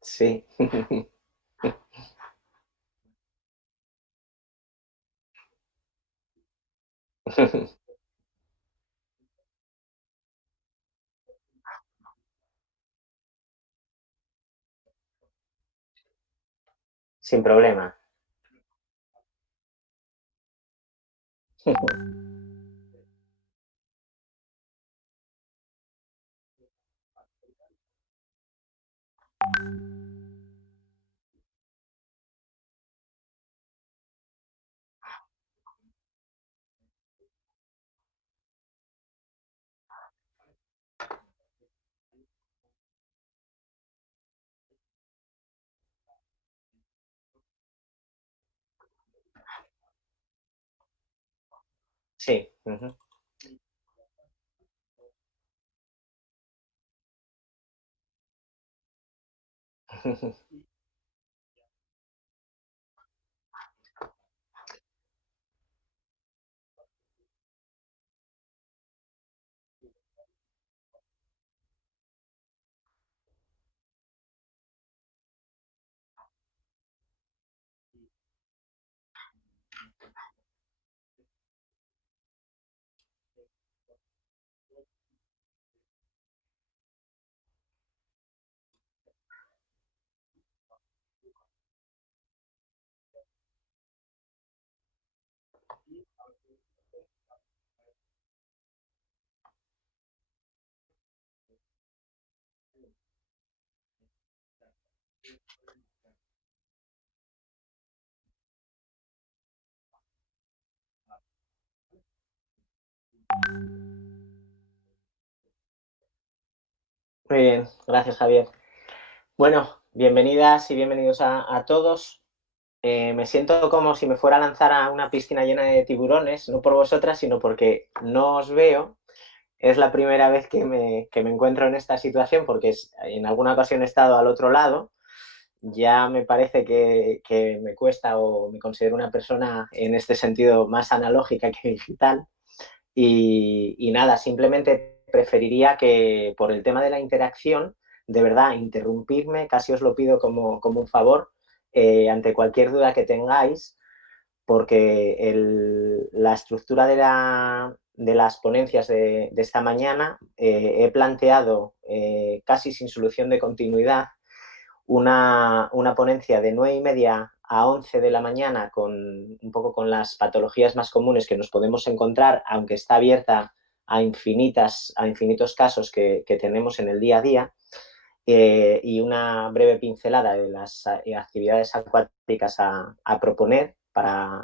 Sí. Sin problema. Sí. Ujú. Muy bien, gracias Javier. Bueno, bienvenidas y bienvenidos a todos. Me siento como si me fuera a lanzar a una piscina llena de tiburones, no por vosotras, sino porque no os veo. Es la primera vez que me encuentro en esta situación porque en alguna ocasión he estado al otro lado. Ya me parece que me cuesta o me considero una persona en este sentido más analógica que digital. Y nada, simplemente preferiría que por el tema de la interacción, de verdad, interrumpirme, casi os lo pido como un favor, ante cualquier duda que tengáis, porque la estructura de las ponencias de esta mañana he planteado casi sin solución de continuidad una ponencia de 9:30 a 11 de la mañana con un poco con las patologías más comunes que nos podemos encontrar, aunque está abierta a infinitos casos que tenemos en el día a día, y una breve pincelada de las actividades acuáticas a proponer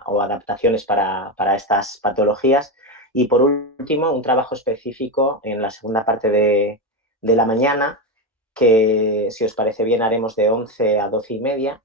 o adaptaciones para estas patologías. Y por último, un trabajo específico en la segunda parte de la mañana, que si os parece bien haremos de 11 a 12:30,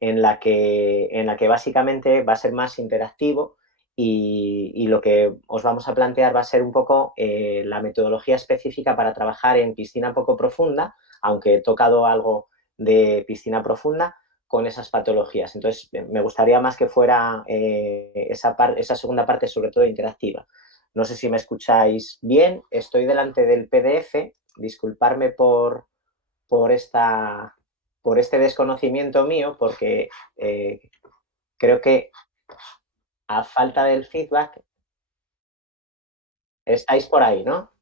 en la que básicamente va a ser más interactivo y lo que os vamos a plantear va a ser un poco la metodología específica para trabajar en piscina poco profunda, aunque he tocado algo de piscina profunda, con esas patologías. Entonces, me gustaría más que fuera esa segunda parte, sobre todo interactiva. No sé si me escucháis bien, estoy delante del PDF, disculparme por, esta, por este desconocimiento mío, porque creo que a falta del feedback, estáis por ahí, ¿no?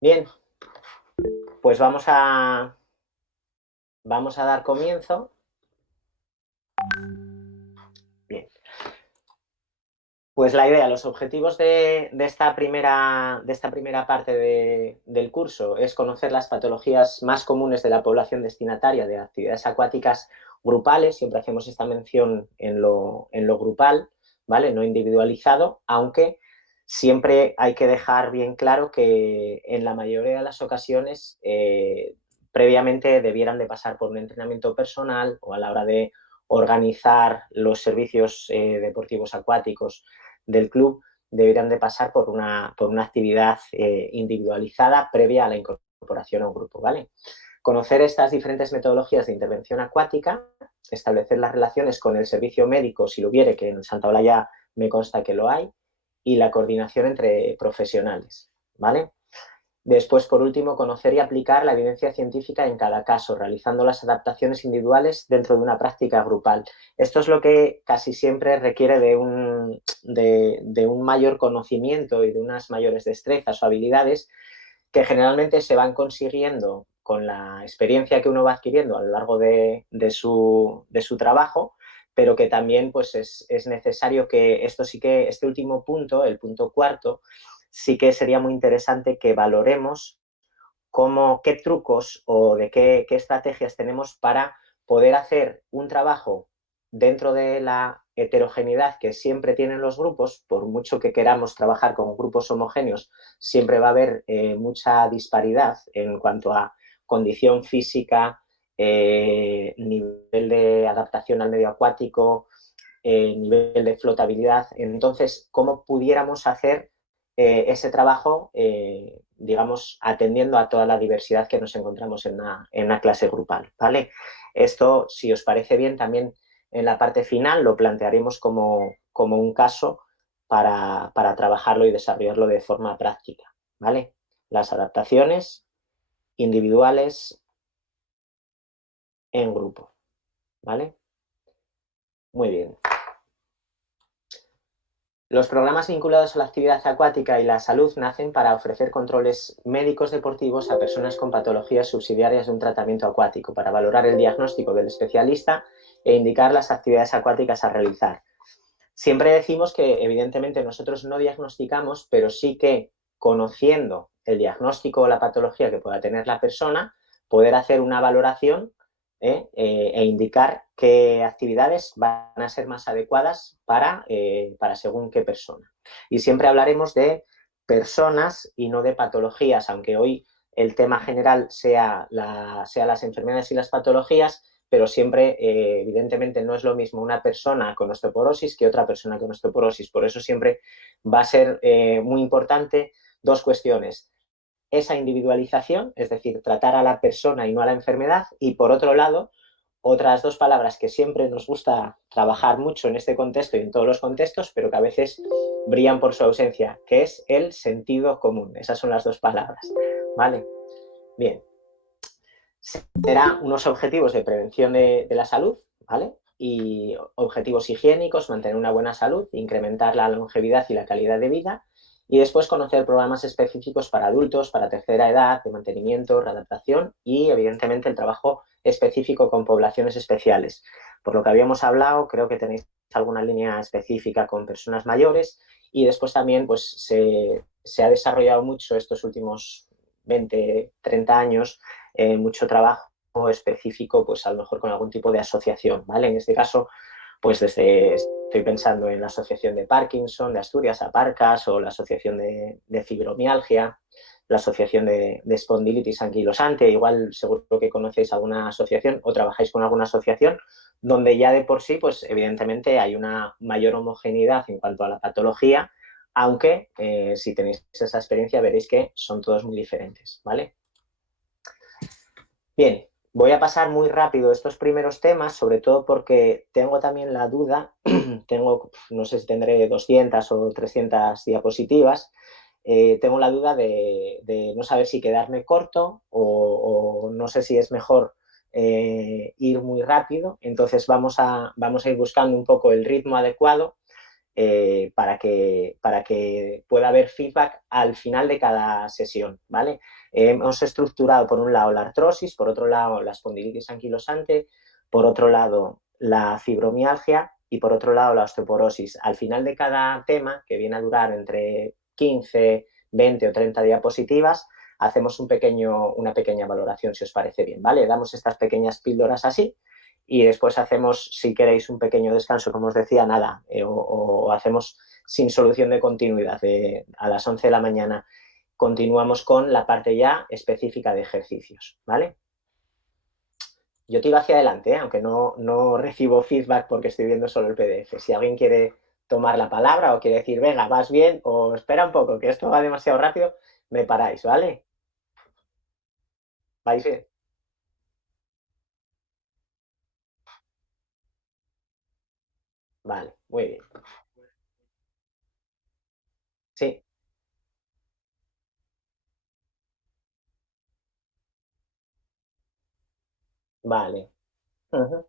Bien, pues vamos a dar comienzo. Bien. Pues la idea, los objetivos de esta primera parte del curso es conocer las patologías más comunes de la población destinataria de actividades acuáticas grupales. Siempre hacemos esta mención en lo grupal, ¿vale? No individualizado, aunque siempre hay que dejar bien claro que en la mayoría de las ocasiones previamente debieran de pasar por un entrenamiento personal o a la hora de organizar los servicios deportivos acuáticos del club deberían de pasar por una actividad individualizada previa a la incorporación a un grupo, ¿vale? Conocer estas diferentes metodologías de intervención acuática, establecer las relaciones con el servicio médico, si lo hubiere, que en Santa Olalla me consta que lo hay, y la coordinación entre profesionales, ¿vale? Después, por último, conocer y aplicar la evidencia científica en cada caso, realizando las adaptaciones individuales dentro de una práctica grupal. Esto es lo que casi siempre requiere de un mayor conocimiento y de unas mayores destrezas o habilidades que generalmente se van consiguiendo con la experiencia que uno va adquiriendo a lo largo de su trabajo, pero que también pues, es necesario que esto sí que, este último punto, el punto cuarto, sí que sería muy interesante que valoremos qué trucos o de qué estrategias tenemos para poder hacer un trabajo dentro de la heterogeneidad que siempre tienen los grupos, por mucho que queramos trabajar con grupos homogéneos, siempre va a haber mucha disparidad en cuanto a condición física, nivel de adaptación al medio acuático, nivel de flotabilidad. Entonces, ¿cómo pudiéramos hacer ese trabajo, digamos, atendiendo a toda la diversidad que nos encontramos en una clase grupal? ¿Vale? Esto, si os parece bien, también en la parte final lo plantearemos como un caso para trabajarlo y desarrollarlo de forma práctica. ¿Vale? Las adaptaciones individuales en grupo. ¿Vale? Muy bien. Los programas vinculados a la actividad acuática y la salud nacen para ofrecer controles médicos deportivos a personas con patologías subsidiarias de un tratamiento acuático, para valorar el diagnóstico del especialista e indicar las actividades acuáticas a realizar. Siempre decimos que, evidentemente, nosotros no diagnosticamos, pero sí que, conociendo el diagnóstico o la patología que pueda tener la persona, poder hacer una valoración e indicar qué actividades van a ser más adecuadas para según qué persona. Y siempre hablaremos de personas y no de patologías, aunque hoy el tema general sea las enfermedades y las patologías, pero siempre, evidentemente, no es lo mismo una persona con osteoporosis que otra persona con osteoporosis. Por eso siempre va a ser muy importante dos cuestiones. Esa individualización, es decir, tratar a la persona y no a la enfermedad, y por otro lado, otras dos palabras que siempre nos gusta trabajar mucho en este contexto y en todos los contextos, pero que a veces brillan por su ausencia, que es el sentido común. Esas son las dos palabras. ¿Vale? Bien. Será unos objetivos de prevención de la salud, ¿vale? Y objetivos higiénicos, mantener una buena salud, incrementar la longevidad y la calidad de vida, y después conocer programas específicos para adultos, para tercera edad, de mantenimiento, readaptación y, evidentemente, el trabajo específico con poblaciones especiales. Por lo que habíamos hablado, creo que tenéis alguna línea específica con personas mayores, y después también pues, se ha desarrollado mucho estos últimos 20, 30 años mucho trabajo específico, pues a lo mejor con algún tipo de asociación, ¿vale? En este caso, pues estoy pensando en la Asociación de Parkinson de Asturias, APARCAS, o la Asociación de Fibromialgia, la Asociación de Espondilitis Anquilosante. Igual seguro que conocéis alguna asociación o trabajáis con alguna asociación donde ya de por sí, pues evidentemente hay una mayor homogeneidad en cuanto a la patología, aunque si tenéis esa experiencia veréis que son todos muy diferentes, ¿vale? Bien, voy a pasar muy rápido estos primeros temas, sobre todo porque tengo también la duda, no sé si tendré 200 o 300 diapositivas, tengo la duda de no saber si quedarme corto o no sé si es mejor ir muy rápido, entonces vamos a ir buscando un poco el ritmo adecuado para que pueda haber feedback al final de cada sesión, ¿vale? Hemos estructurado por un lado la artrosis, por otro lado la espondilitis anquilosante, por otro lado la fibromialgia y por otro lado la osteoporosis. Al final de cada tema, que viene a durar entre 15, 20 o 30 diapositivas, hacemos una pequeña valoración, si os parece bien, ¿vale? Damos estas pequeñas píldoras así y después hacemos, si queréis, un pequeño descanso, como os decía, nada, o hacemos sin solución de continuidad. A las 11 de la mañana continuamos con la parte ya específica de ejercicios, ¿vale? Yo tiro hacia adelante, aunque no recibo feedback porque estoy viendo solo el PDF. Si alguien quiere tomar la palabra o quiere decir, venga, vas bien, o espera un poco, que esto va demasiado rápido, me paráis, ¿vale? ¿Vais bien? Vale, muy bien. Sí, Vale. Ujú.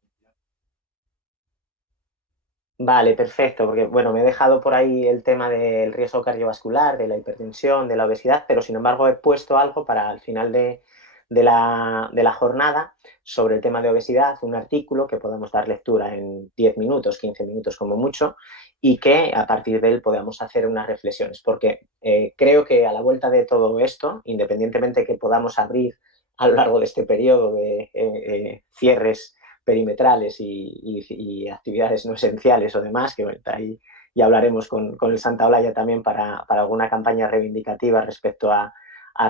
Vale, perfecto, porque bueno, me he dejado por ahí el tema del riesgo cardiovascular, de la hipertensión, de la obesidad, pero sin embargo he puesto algo para al final de la jornada sobre el tema de obesidad, un artículo que podamos dar lectura en 10 minutos, 15 minutos como mucho, y que a partir de él podamos hacer unas reflexiones, porque creo que a la vuelta de todo esto, independientemente que podamos abrir a lo largo de este periodo de cierres perimetrales y actividades no esenciales o demás, que bueno, ahí ya hablaremos con el Santa Olaya también para alguna campaña reivindicativa respecto a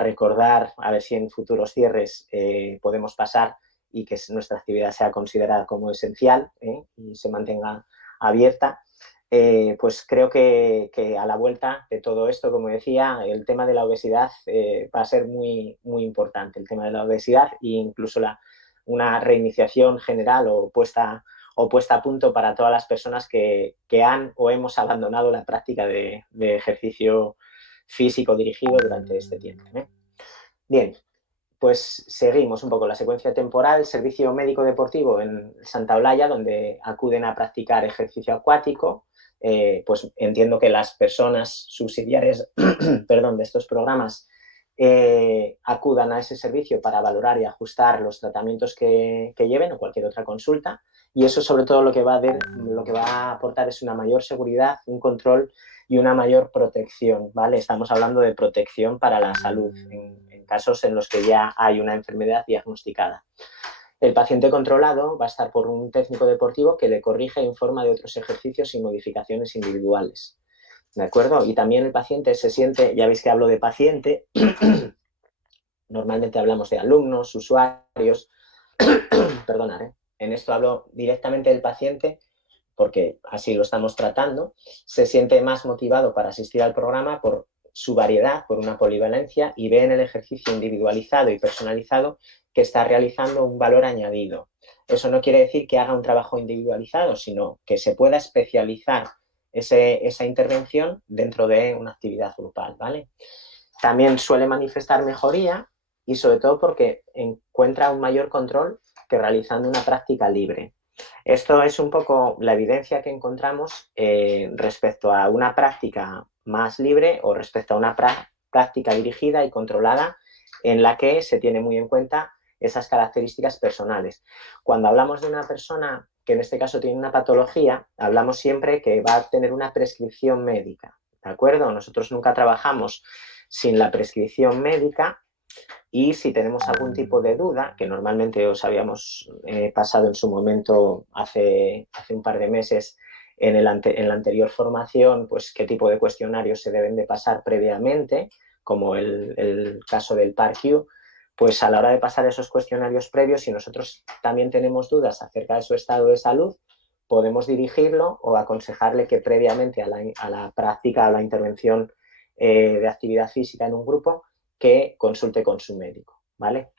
recordar, a ver si en futuros cierres podemos pasar y que nuestra actividad sea considerada como esencial y se mantenga abierta. Pues creo que a la vuelta de todo esto, como decía, el tema de la obesidad va a ser muy, muy importante, el tema de la obesidad e incluso una reiniciación general o puesta a punto para todas las personas que han o hemos abandonado la práctica de ejercicio físico dirigido durante este tiempo. Bien, pues seguimos un poco la secuencia temporal, servicio médico deportivo en Santa Olaya, donde acuden a practicar ejercicio acuático. Pues entiendo que las personas subsidiarias perdón, de estos programas acudan a ese servicio para valorar y ajustar los tratamientos que lleven o cualquier otra consulta. Y eso sobre todo lo que va a aportar es una mayor seguridad, un control y una mayor protección, ¿vale? Estamos hablando de protección para la salud en casos en los que ya hay una enfermedad diagnosticada. El paciente controlado va a estar por un técnico deportivo que le corrige e informa de otros ejercicios y modificaciones individuales. ¿De acuerdo? Y también el paciente se siente, ya veis que hablo de paciente, normalmente hablamos de alumnos, usuarios, perdonad, en esto hablo directamente del paciente porque así lo estamos tratando, se siente más motivado para asistir al programa por su variedad, por una polivalencia y ve en el ejercicio individualizado y personalizado que está realizando un valor añadido. Eso no quiere decir que haga un trabajo individualizado, sino que se pueda especializar esa intervención dentro de una actividad grupal, ¿vale? También suele manifestar mejoría y sobre todo porque encuentra un mayor control que realizando una práctica libre. Esto es un poco la evidencia que encontramos respecto a una práctica más libre o respecto a una práctica dirigida y controlada en la que se tiene muy en cuenta esas características personales. Cuando hablamos de una persona que en este caso tiene una patología, hablamos siempre que va a tener una prescripción médica, ¿de acuerdo? Nosotros nunca trabajamos sin la prescripción médica y si tenemos algún tipo de duda, que normalmente os habíamos pasado en su momento hace un par de meses en la anterior formación, pues qué tipo de cuestionarios se deben de pasar previamente, como el caso del PAR-Q, pues a la hora de pasar esos cuestionarios previos, si nosotros también tenemos dudas acerca de su estado de salud, podemos dirigirlo o aconsejarle que previamente a la práctica, a la intervención de actividad física en un grupo, que consulte con su médico, ¿vale?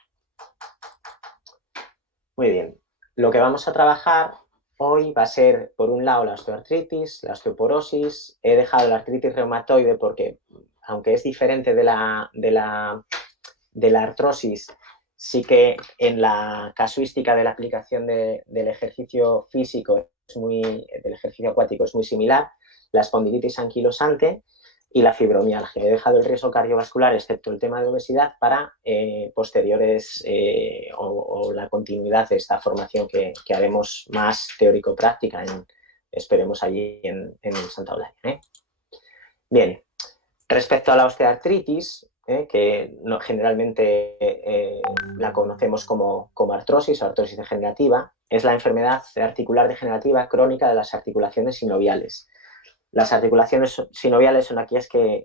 Muy bien. Lo que vamos a trabajar hoy va a ser, por un lado, la osteoartritis, la osteoporosis. He dejado la artritis reumatoide porque, aunque es diferente de la artrosis, sí que en la casuística de la aplicación del ejercicio físico, del ejercicio acuático, es muy similar. La espondilitis anquilosante y la fibromialgia. He dejado el riesgo cardiovascular, excepto el tema de obesidad, para posteriores o la continuidad de esta formación que haremos más teórico-práctica, esperemos allí en Santa Eulalia. Bien, respecto a la osteoartritis, que generalmente la conocemos como artrosis o artrosis degenerativa, es la enfermedad articular degenerativa crónica de las articulaciones sinoviales. Las articulaciones sinoviales son aquellas que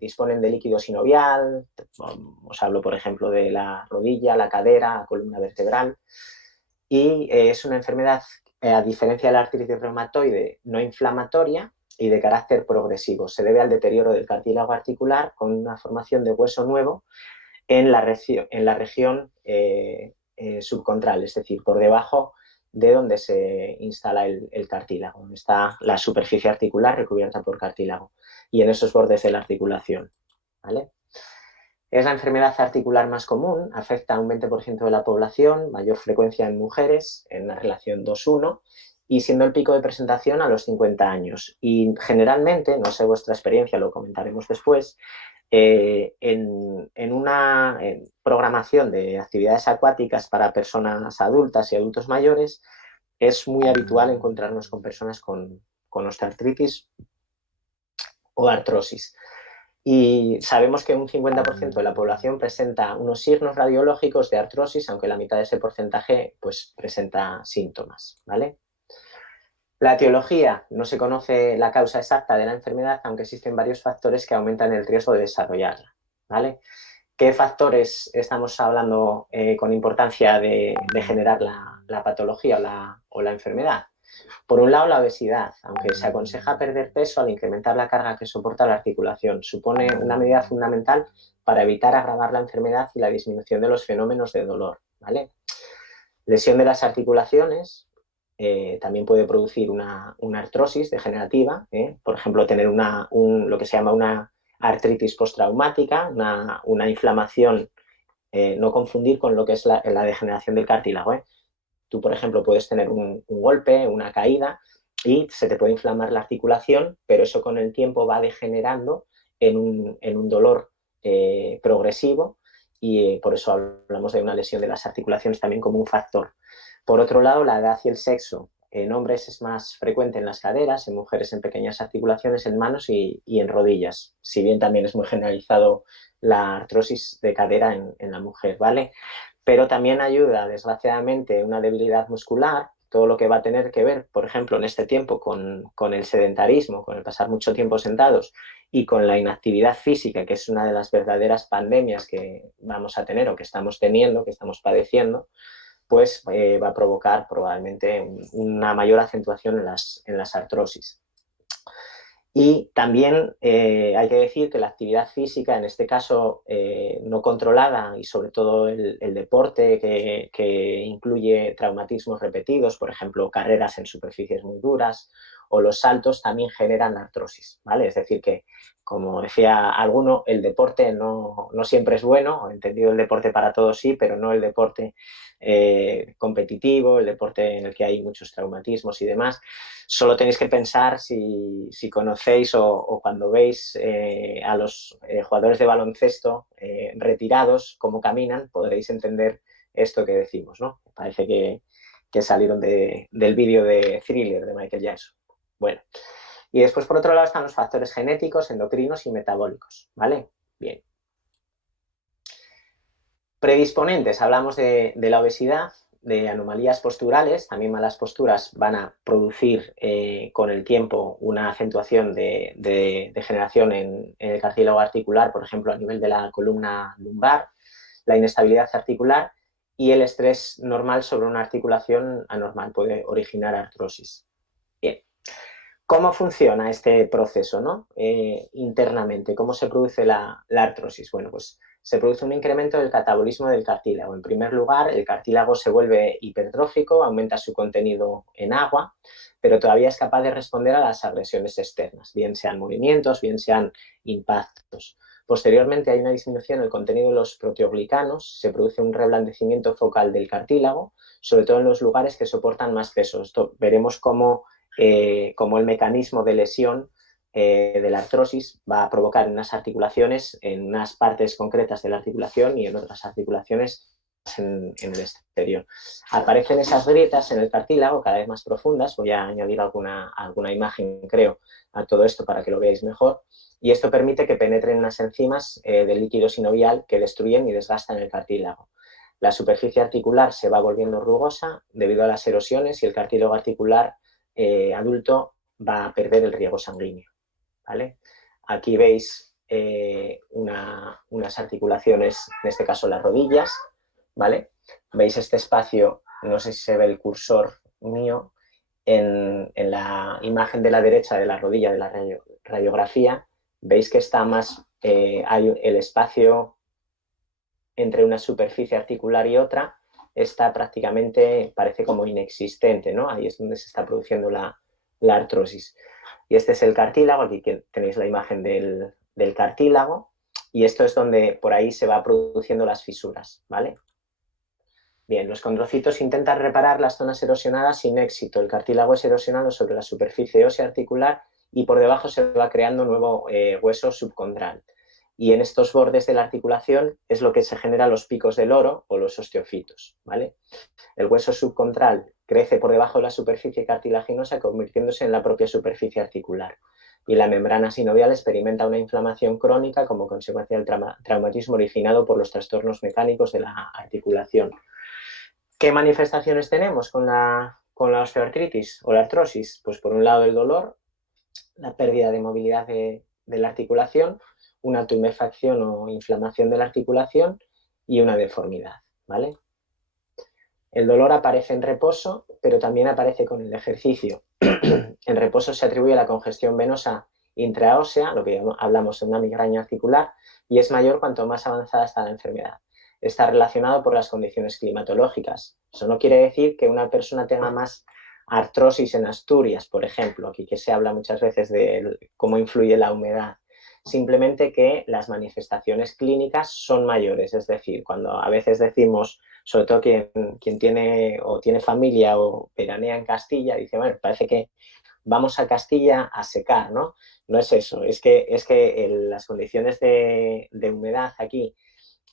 disponen de líquido sinovial. Os hablo, por ejemplo, de la rodilla, la cadera, la columna vertebral. Y es una enfermedad, a diferencia de la artritis reumatoide, no inflamatoria y de carácter progresivo. Se debe al deterioro del cartílago articular con una formación de hueso nuevo en la región subcontral, es decir, por debajo de donde se instala el cartílago, donde está la superficie articular recubierta por cartílago y en esos bordes de la articulación, ¿vale? Es la enfermedad articular más común, afecta a un 20% de la población, mayor frecuencia en mujeres, en la relación 2:1, y siendo el pico de presentación a los 50 años. Y generalmente, no sé vuestra experiencia, lo comentaremos después, en una programación de actividades acuáticas para personas adultas y adultos mayores, es muy habitual encontrarnos con personas con osteoartritis o artrosis. Y sabemos que un 50% de la población presenta unos signos radiológicos de artrosis, aunque la mitad de ese porcentaje pues, presenta síntomas, ¿vale? La etiología, no se conoce la causa exacta de la enfermedad, aunque existen varios factores que aumentan el riesgo de desarrollarla, ¿vale? ¿Qué factores estamos hablando con importancia de generar la patología o la enfermedad? Por un lado, la obesidad, aunque se aconseja perder peso al incrementar la carga que soporta la articulación, supone una medida fundamental para evitar agravar la enfermedad y la disminución de los fenómenos de dolor, ¿vale? Lesión de las articulaciones también puede producir una artrosis degenerativa, por ejemplo, tener lo que se llama una artritis postraumática, una inflamación, no confundir con lo que es la degeneración del cartílago. Tú, por ejemplo, puedes tener un golpe, una caída, y se te puede inflamar la articulación, pero eso con el tiempo va degenerando en un dolor progresivo, y por eso hablamos de una lesión de las articulaciones también como un factor. Por otro lado, la edad y el sexo. En hombres es más frecuente en las caderas, en mujeres en pequeñas articulaciones, en manos y en rodillas, si bien también es muy generalizado la artrosis de cadera en la mujer, ¿vale? Pero también ayuda, desgraciadamente, una debilidad muscular, todo lo que va a tener que ver, por ejemplo, en este tiempo con el sedentarismo, con el pasar mucho tiempo sentados y con la inactividad física, que es una de las verdaderas pandemias que vamos a tener o que estamos teniendo, que estamos padeciendo, pues va a provocar probablemente una mayor acentuación en las artrosis. Y también hay que decir que la actividad física, en este caso no controlada, y sobre todo el deporte que incluye traumatismos repetidos, por ejemplo, carreras en superficies muy duras, o los saltos, también generan artrosis, ¿vale? Es decir que, como decía alguno, el deporte no siempre es bueno, entendido el deporte para todos sí, pero no el deporte competitivo, el deporte en el que hay muchos traumatismos y demás. Solo tenéis que pensar si conocéis o cuando veis a los jugadores de baloncesto retirados, cómo caminan, podréis entender esto que decimos, ¿no? Parece que salieron del vídeo de Thriller de Michael Jackson. Bueno, y después por otro lado están los factores genéticos, endocrinos y metabólicos, ¿vale? Bien. Predisponentes, hablamos de la obesidad, de anomalías posturales, también malas posturas van a producir con el tiempo una acentuación de degeneración en el cartílago articular, por ejemplo, a nivel de la columna lumbar, la inestabilidad articular y el estrés normal sobre una articulación anormal puede originar artrosis. Bien. ¿Cómo funciona este proceso, ¿no? Internamente? ¿Cómo se produce la artrosis? Bueno, pues se produce un incremento del catabolismo del cartílago. En primer lugar, el cartílago se vuelve hipertrófico, aumenta su contenido en agua, pero todavía es capaz de responder a las agresiones externas, bien sean movimientos, bien sean impactos. Posteriormente hay una disminución del contenido de los proteoglicanos, se produce un reblandecimiento focal del cartílago, sobre todo en los lugares que soportan más peso. Esto veremos cómo el mecanismo de lesión de la artrosis va a provocar en unas articulaciones, en unas partes concretas de la articulación y en otras articulaciones en el exterior. Aparecen esas grietas en el cartílago cada vez más profundas, voy a añadir alguna imagen, creo, a todo esto para que lo veáis mejor, y esto permite que penetren unas enzimas del líquido sinovial que destruyen y desgastan el cartílago. La superficie articular se va volviendo rugosa debido a las erosiones y el cartílago articular adulto va a perder el riego sanguíneo, ¿vale? Aquí veis unas articulaciones, en este caso las rodillas, ¿vale? Veis este espacio, no sé si se ve el cursor mío, en la imagen de la derecha de la rodilla de la radiografía, veis que está más, hay el espacio entre una superficie articular y otra, está prácticamente, parece como inexistente, ¿no? Ahí es donde se está produciendo la artrosis. Y este es el cartílago, aquí tenéis la imagen del cartílago, y esto es donde por ahí se va produciendo las fisuras, ¿vale? Bien, los condrocitos intentan reparar las zonas erosionadas sin éxito. El cartílago es erosionado sobre la superficie ósea articular y por debajo se va creando nuevo hueso subcondral. Y en estos bordes de la articulación es lo que se genera los picos del loro o los osteofitos, ¿vale? El hueso subcondral crece por debajo de la superficie cartilaginosa, convirtiéndose en la propia superficie articular. Y la membrana sinovial experimenta una inflamación crónica como consecuencia del traumatismo originado por los trastornos mecánicos de la articulación. ¿Qué manifestaciones tenemos con la osteoartritis o la artrosis? Pues por un lado el dolor, la pérdida de movilidad de la articulación, una tumefacción o inflamación de la articulación y una deformidad, ¿vale? El dolor aparece en reposo, pero también aparece con el ejercicio. En reposo se atribuye a la congestión venosa intraósea, lo que hablamos de una migraña articular, y es mayor cuanto más avanzada está la enfermedad. Está relacionado por las condiciones climatológicas. Eso no quiere decir que una persona tenga más artrosis en Asturias, por ejemplo, aquí que se habla muchas veces de cómo influye la humedad. Simplemente que las manifestaciones clínicas son mayores, es decir, cuando a veces decimos, sobre todo quien tiene o tiene familia o veranea en Castilla, dice, bueno, parece que vamos a Castilla a secar, ¿no? No es eso, es que las condiciones de humedad aquí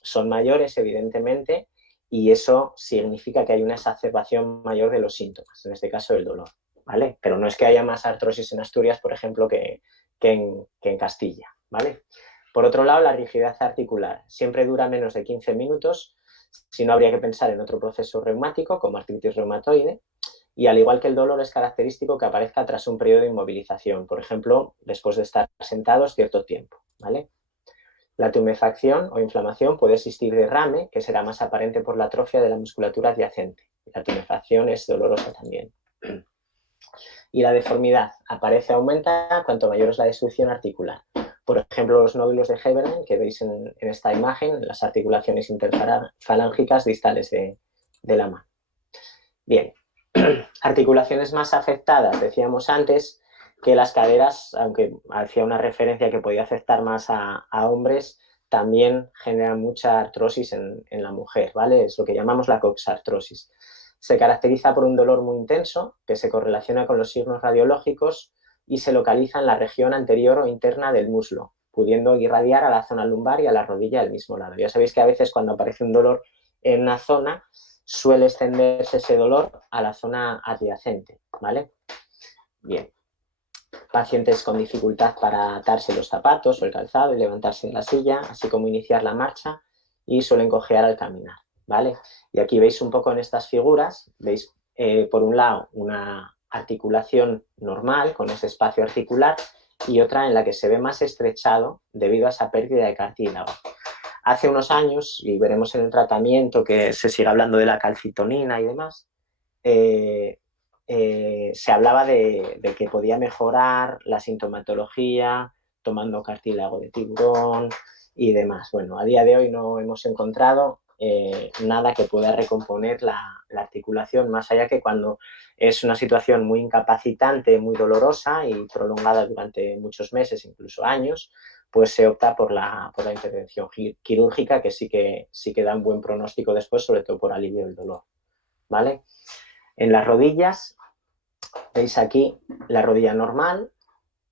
son mayores, evidentemente, y eso significa que hay una exacerbación mayor de los síntomas, en este caso el dolor, ¿vale? Pero no es que haya más artrosis en Asturias, por ejemplo, que en Castilla, ¿vale? Por otro lado, la rigidez articular siempre dura menos de 15 minutos, si no habría que pensar en otro proceso reumático como artritis reumatoide, y al igual que el dolor es característico que aparezca tras un periodo de inmovilización, por ejemplo, después de estar sentados cierto tiempo, ¿vale? La tumefacción o inflamación puede existir de rame, que será más aparente por la atrofia de la musculatura adyacente. La tumefacción es dolorosa también. Y la deformidad aparece o aumenta cuanto mayor es la destrucción articular. Por ejemplo, los nódulos de Heberlein, que veis en esta imagen, en las articulaciones interfalángicas distales de la mano. Bien, articulaciones más afectadas, decíamos antes que las caderas, aunque hacía una referencia que podía afectar más a hombres, también generan mucha artrosis en la mujer, ¿vale? Es lo que llamamos la coxartrosis. Se caracteriza por un dolor muy intenso que se correlaciona con los signos radiológicos y se localiza en la región anterior o interna del muslo, pudiendo irradiar a la zona lumbar y a la rodilla del mismo lado. Ya sabéis que a veces cuando aparece un dolor en una zona suele extenderse ese dolor a la zona adyacente, ¿vale? Bien. Pacientes con dificultad para atarse los zapatos o el calzado y levantarse de la silla, así como iniciar la marcha, y suelen cojear al caminar, ¿vale? Y aquí veis un poco en estas figuras, veis por un lado una articulación normal con ese espacio articular y otra en la que se ve más estrechado debido a esa pérdida de cartílago. Hace unos años, y veremos en el tratamiento que se sigue hablando de la calcitonina y demás, se hablaba de que podía mejorar la sintomatología tomando cartílago de tiburón y demás. Bueno, a día de hoy no hemos encontrado nada que pueda recomponer la articulación, más allá que cuando es una situación muy incapacitante, muy dolorosa y prolongada durante muchos meses, incluso años, pues se opta por la intervención quirúrgica, que sí que da un buen pronóstico después, sobre todo por alivio del dolor, ¿vale? En las rodillas, veis aquí la rodilla normal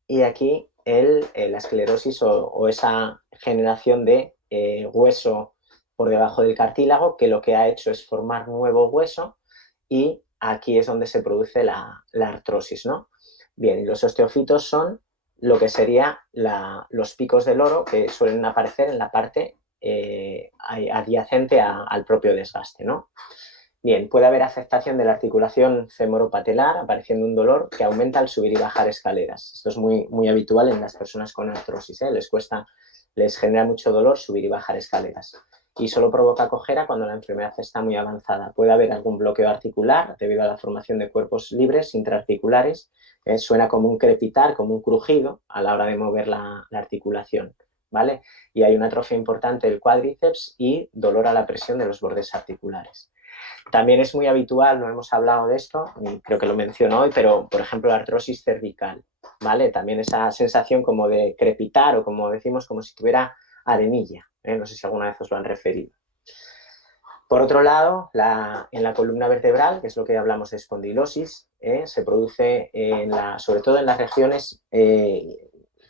y aquí la esclerosis o esa generación de hueso por debajo del cartílago, que lo que ha hecho es formar nuevo hueso, y aquí es donde se produce la artrosis, ¿no? Bien, y los osteofitos son lo que sería los picos del loro que suelen aparecer en la parte adyacente al propio desgaste, ¿no? Bien, puede haber afectación de la articulación femoropatelar, apareciendo un dolor que aumenta al subir y bajar escaleras. Esto es muy, muy habitual en las personas con artrosis, ¿eh? Les genera mucho dolor subir y bajar escaleras. Y solo provoca cojera cuando la enfermedad está muy avanzada. Puede haber algún bloqueo articular debido a la formación de cuerpos libres intraarticulares. Suena como un crepitar, como un crujido a la hora de mover la articulación, ¿vale? Y hay una atrofia importante del cuádriceps y dolor a la presión de los bordes articulares. También es muy habitual, no hemos hablado de esto, creo que lo menciono hoy, pero por ejemplo la artrosis cervical, ¿vale? También esa sensación como de crepitar o como decimos, como si tuviera arenilla. No sé si alguna vez os lo han referido. Por otro lado, en la columna vertebral, que es lo que hablamos de espondilosis, se produce sobre todo en las regiones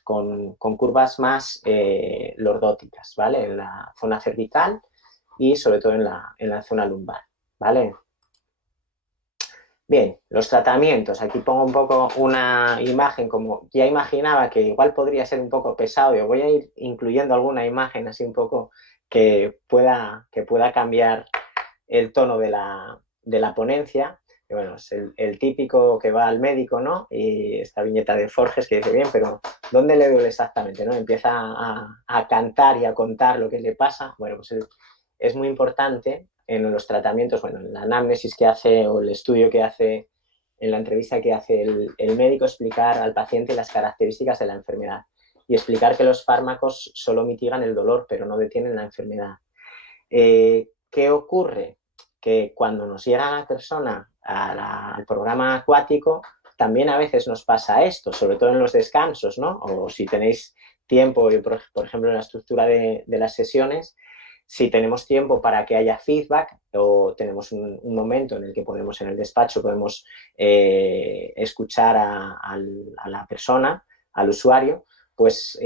con curvas más lordóticas, ¿vale? En la zona cervical y sobre todo en la zona lumbar, ¿vale? Bien, los tratamientos. Aquí pongo un poco una imagen, como ya imaginaba que igual podría ser un poco pesado, yo voy a ir incluyendo alguna imagen así un poco que pueda cambiar el tono de la ponencia. Y bueno, es el típico que va al médico, ¿no? Y esta viñeta de Forges que dice, bien, pero ¿dónde le duele exactamente? ¿No? Empieza a cantar y a contar lo que le pasa. Bueno, pues es muy importante en los tratamientos, bueno, en la anamnesis que hace o el estudio que hace, en la entrevista que hace el médico, explicar al paciente las características de la enfermedad y explicar que los fármacos solo mitigan el dolor, pero no detienen la enfermedad. ¿Qué ocurre? Que cuando nos llega la persona al programa acuático, también a veces nos pasa esto, sobre todo en los descansos, ¿no? O si tenéis tiempo, por ejemplo, en la estructura de las sesiones, si tenemos tiempo para que haya feedback o tenemos un momento en el que podemos, en el despacho, podemos escuchar a la persona, al usuario, pues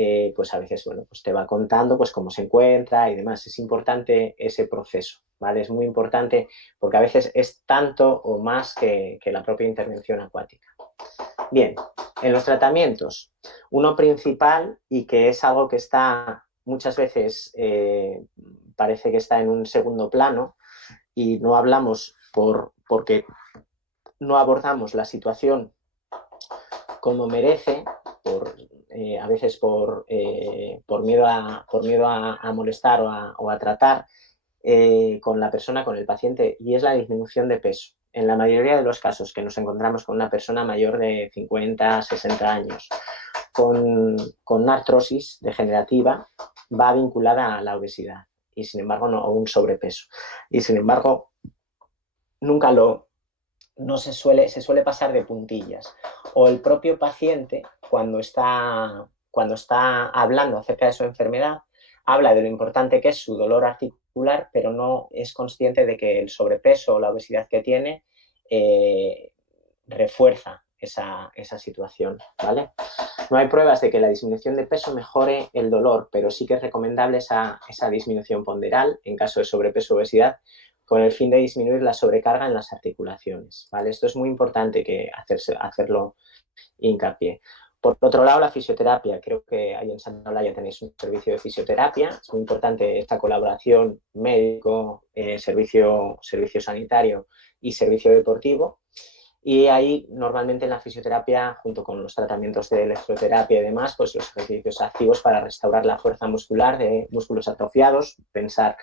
a veces, bueno, pues te va contando pues cómo se encuentra y demás. Es importante ese proceso, ¿vale? Es muy importante porque a veces es tanto o más que la propia intervención acuática. Bien, en los tratamientos, uno principal y que es algo que está muchas veces, parece que está en un segundo plano y no hablamos porque no abordamos la situación como merece, a veces por miedo a molestar o a tratar con la persona, con el paciente, y es la disminución de peso. En la mayoría de los casos que nos encontramos con una persona mayor de 50, 60 años, con artrosis degenerativa, va vinculada a la obesidad y sin embargo no a un sobrepeso. Y sin embargo, nunca no se suele pasar de puntillas. O el propio paciente, cuando está hablando acerca de su enfermedad, habla de lo importante que es su dolor articular, pero no es consciente de que el sobrepeso o la obesidad que tiene refuerza esa situación, ¿vale? No hay pruebas de que la disminución de peso mejore el dolor, pero sí que es recomendable esa disminución ponderal en caso de sobrepeso o obesidad, con el fin de disminuir la sobrecarga en las articulaciones, ¿vale? Esto es muy importante hacerlo hincapié. Por otro lado, la fisioterapia. Creo que ahí en Santa Olaya tenéis un servicio de fisioterapia. Es muy importante esta colaboración médico, servicio sanitario y servicio deportivo. Y ahí, normalmente en la fisioterapia, junto con los tratamientos de electroterapia y demás, pues los ejercicios activos para restaurar la fuerza muscular de músculos atrofiados, pensar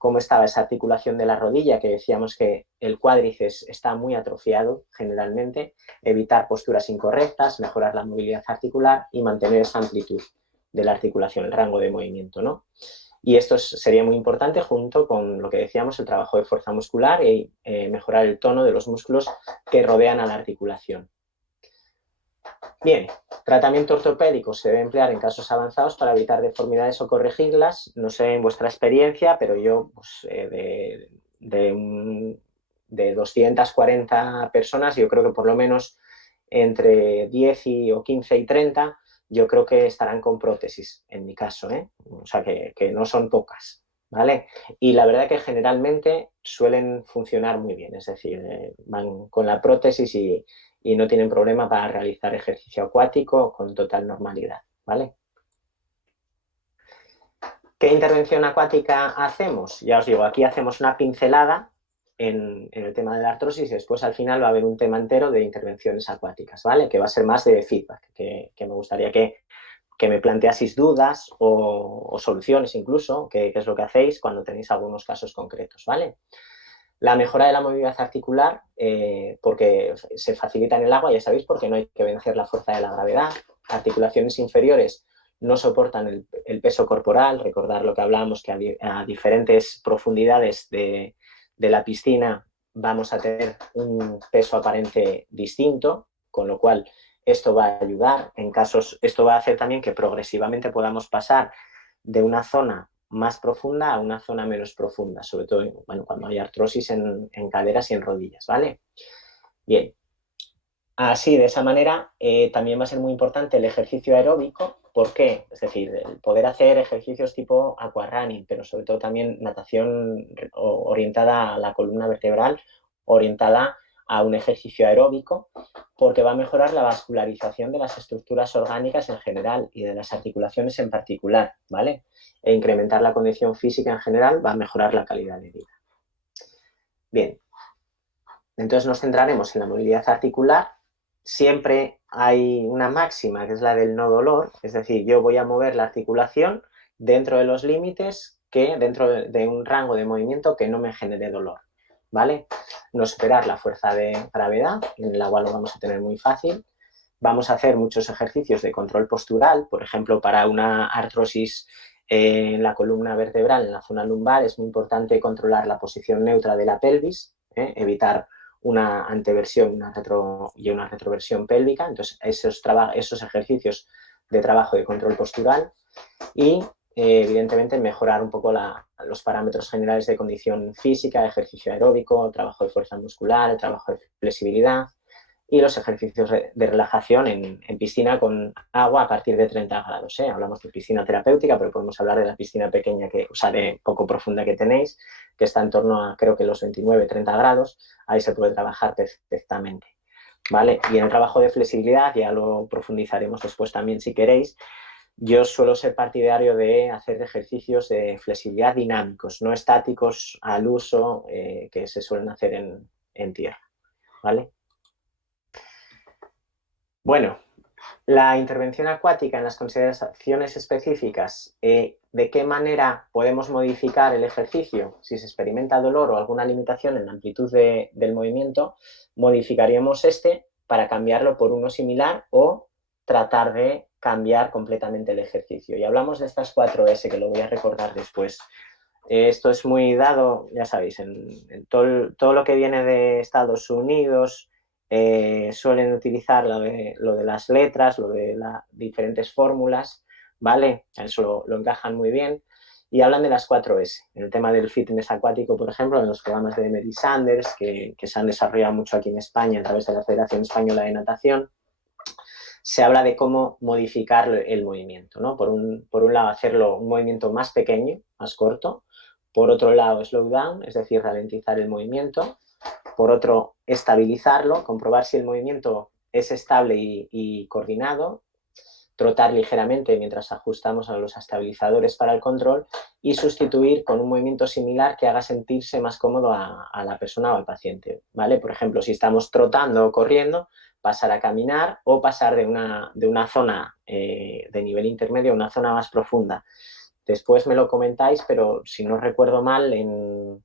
cómo estaba esa articulación de la rodilla, que decíamos que el cuádriceps está muy atrofiado generalmente, evitar posturas incorrectas, mejorar la movilidad articular y mantener esa amplitud de la articulación, el rango de movimiento, ¿no? Y esto sería muy importante junto con lo que decíamos, el trabajo de fuerza muscular y mejorar el tono de los músculos que rodean a la articulación. Bien, tratamiento ortopédico se debe emplear en casos avanzados para evitar deformidades o corregirlas. No sé en vuestra experiencia, pero yo pues, de 240 personas, yo creo que por lo menos entre 10 o 15 y 30, yo creo que estarán con prótesis, en mi caso, ¿eh? O sea, que no son pocas, ¿vale? Y la verdad que generalmente suelen funcionar muy bien, es decir, van con la prótesis y no tienen problema para realizar ejercicio acuático con total normalidad, ¿vale? ¿Qué intervención acuática hacemos? Ya os digo, aquí hacemos una pincelada en el tema de la artrosis y después al final va a haber un tema entero de intervenciones acuáticas, ¿vale? Que va a ser más de feedback, que me gustaría que me planteaseis dudas o soluciones incluso, que es lo que hacéis cuando tenéis algunos casos concretos, ¿vale? La mejora de la movilidad articular, porque se facilita en el agua, ya sabéis, porque no hay que vencer la fuerza de la gravedad. Articulaciones inferiores no soportan el peso corporal. Recordar lo que hablábamos, que a diferentes profundidades de la piscina vamos a tener un peso aparente distinto, con lo cual esto va a ayudar. Esto va a hacer también que progresivamente podamos pasar de una zona más profunda a una zona menos profunda, sobre todo bueno, cuando hay artrosis en caderas y en rodillas, ¿vale? Bien. Así, de esa manera, también va a ser muy importante el ejercicio aeróbico. ¿Por qué? Es decir, el poder hacer ejercicios tipo aquarunning, pero sobre todo también natación orientada a la columna vertebral, orientada a un ejercicio aeróbico, porque va a mejorar la vascularización de las estructuras orgánicas en general y de las articulaciones en particular, ¿vale? E incrementar la condición física en general va a mejorar la calidad de vida. Bien, entonces nos centraremos en la movilidad articular. Siempre hay una máxima que es la del no dolor, es decir, yo voy a mover la articulación dentro de los límites dentro de un rango de movimiento que no me genere dolor, ¿vale? No superar la fuerza de gravedad, en el agua lo vamos a tener muy fácil. Vamos a hacer muchos ejercicios de control postural, por ejemplo, para una artrosis en la columna vertebral, en la zona lumbar, es muy importante controlar la posición neutra de la pelvis, evitar una anteversión y una retroversión pélvica. Entonces, esos ejercicios de trabajo de control postural y, evidentemente, mejorar un poco los parámetros generales de condición física, ejercicio aeróbico, trabajo de fuerza muscular, trabajo de flexibilidad y los ejercicios de relajación en piscina con agua a partir de 30 grados. Hablamos de piscina terapéutica, pero podemos hablar de la piscina pequeña, de poco profunda que tenéis, que está en torno a, creo que los 29-30 grados. Ahí se puede trabajar perfectamente, ¿vale? Y en el trabajo de flexibilidad, ya lo profundizaremos después también si queréis, yo suelo ser partidario de hacer ejercicios de flexibilidad dinámicos, no estáticos al uso que se suelen hacer en tierra, ¿vale? Bueno, la intervención acuática en las consideraciones específicas, ¿de qué manera podemos modificar el ejercicio? Si se experimenta dolor o alguna limitación en la amplitud del movimiento, modificaríamos para cambiarlo por uno similar o tratar de cambiar completamente el ejercicio. Y hablamos de estas 4S, que lo voy a recordar después. Esto es muy dado, ya sabéis, en todo lo que viene de Estados Unidos. Suelen utilizar lo de las letras, lo de las diferentes fórmulas, ¿vale? Eso lo encajan muy bien. Y hablan de las 4S. En el tema del fitness acuático, por ejemplo, en los programas de Mary Sanders, que se han desarrollado mucho aquí en España a través de la Federación Española de Natación, se habla de cómo modificar el movimiento, ¿no? Por un lado, hacerlo un movimiento más pequeño, más corto. Por otro lado, slow down, es decir, ralentizar el movimiento. Por otro, estabilizarlo, comprobar si el movimiento es estable y coordinado, trotar ligeramente mientras ajustamos a los estabilizadores para el control y sustituir con un movimiento similar que haga sentirse más cómodo a la persona o al paciente, ¿vale? Por ejemplo, si estamos trotando o corriendo, pasar a caminar o pasar de una zona de nivel intermedio a una zona más profunda. Después me lo comentáis, pero si no recuerdo mal, en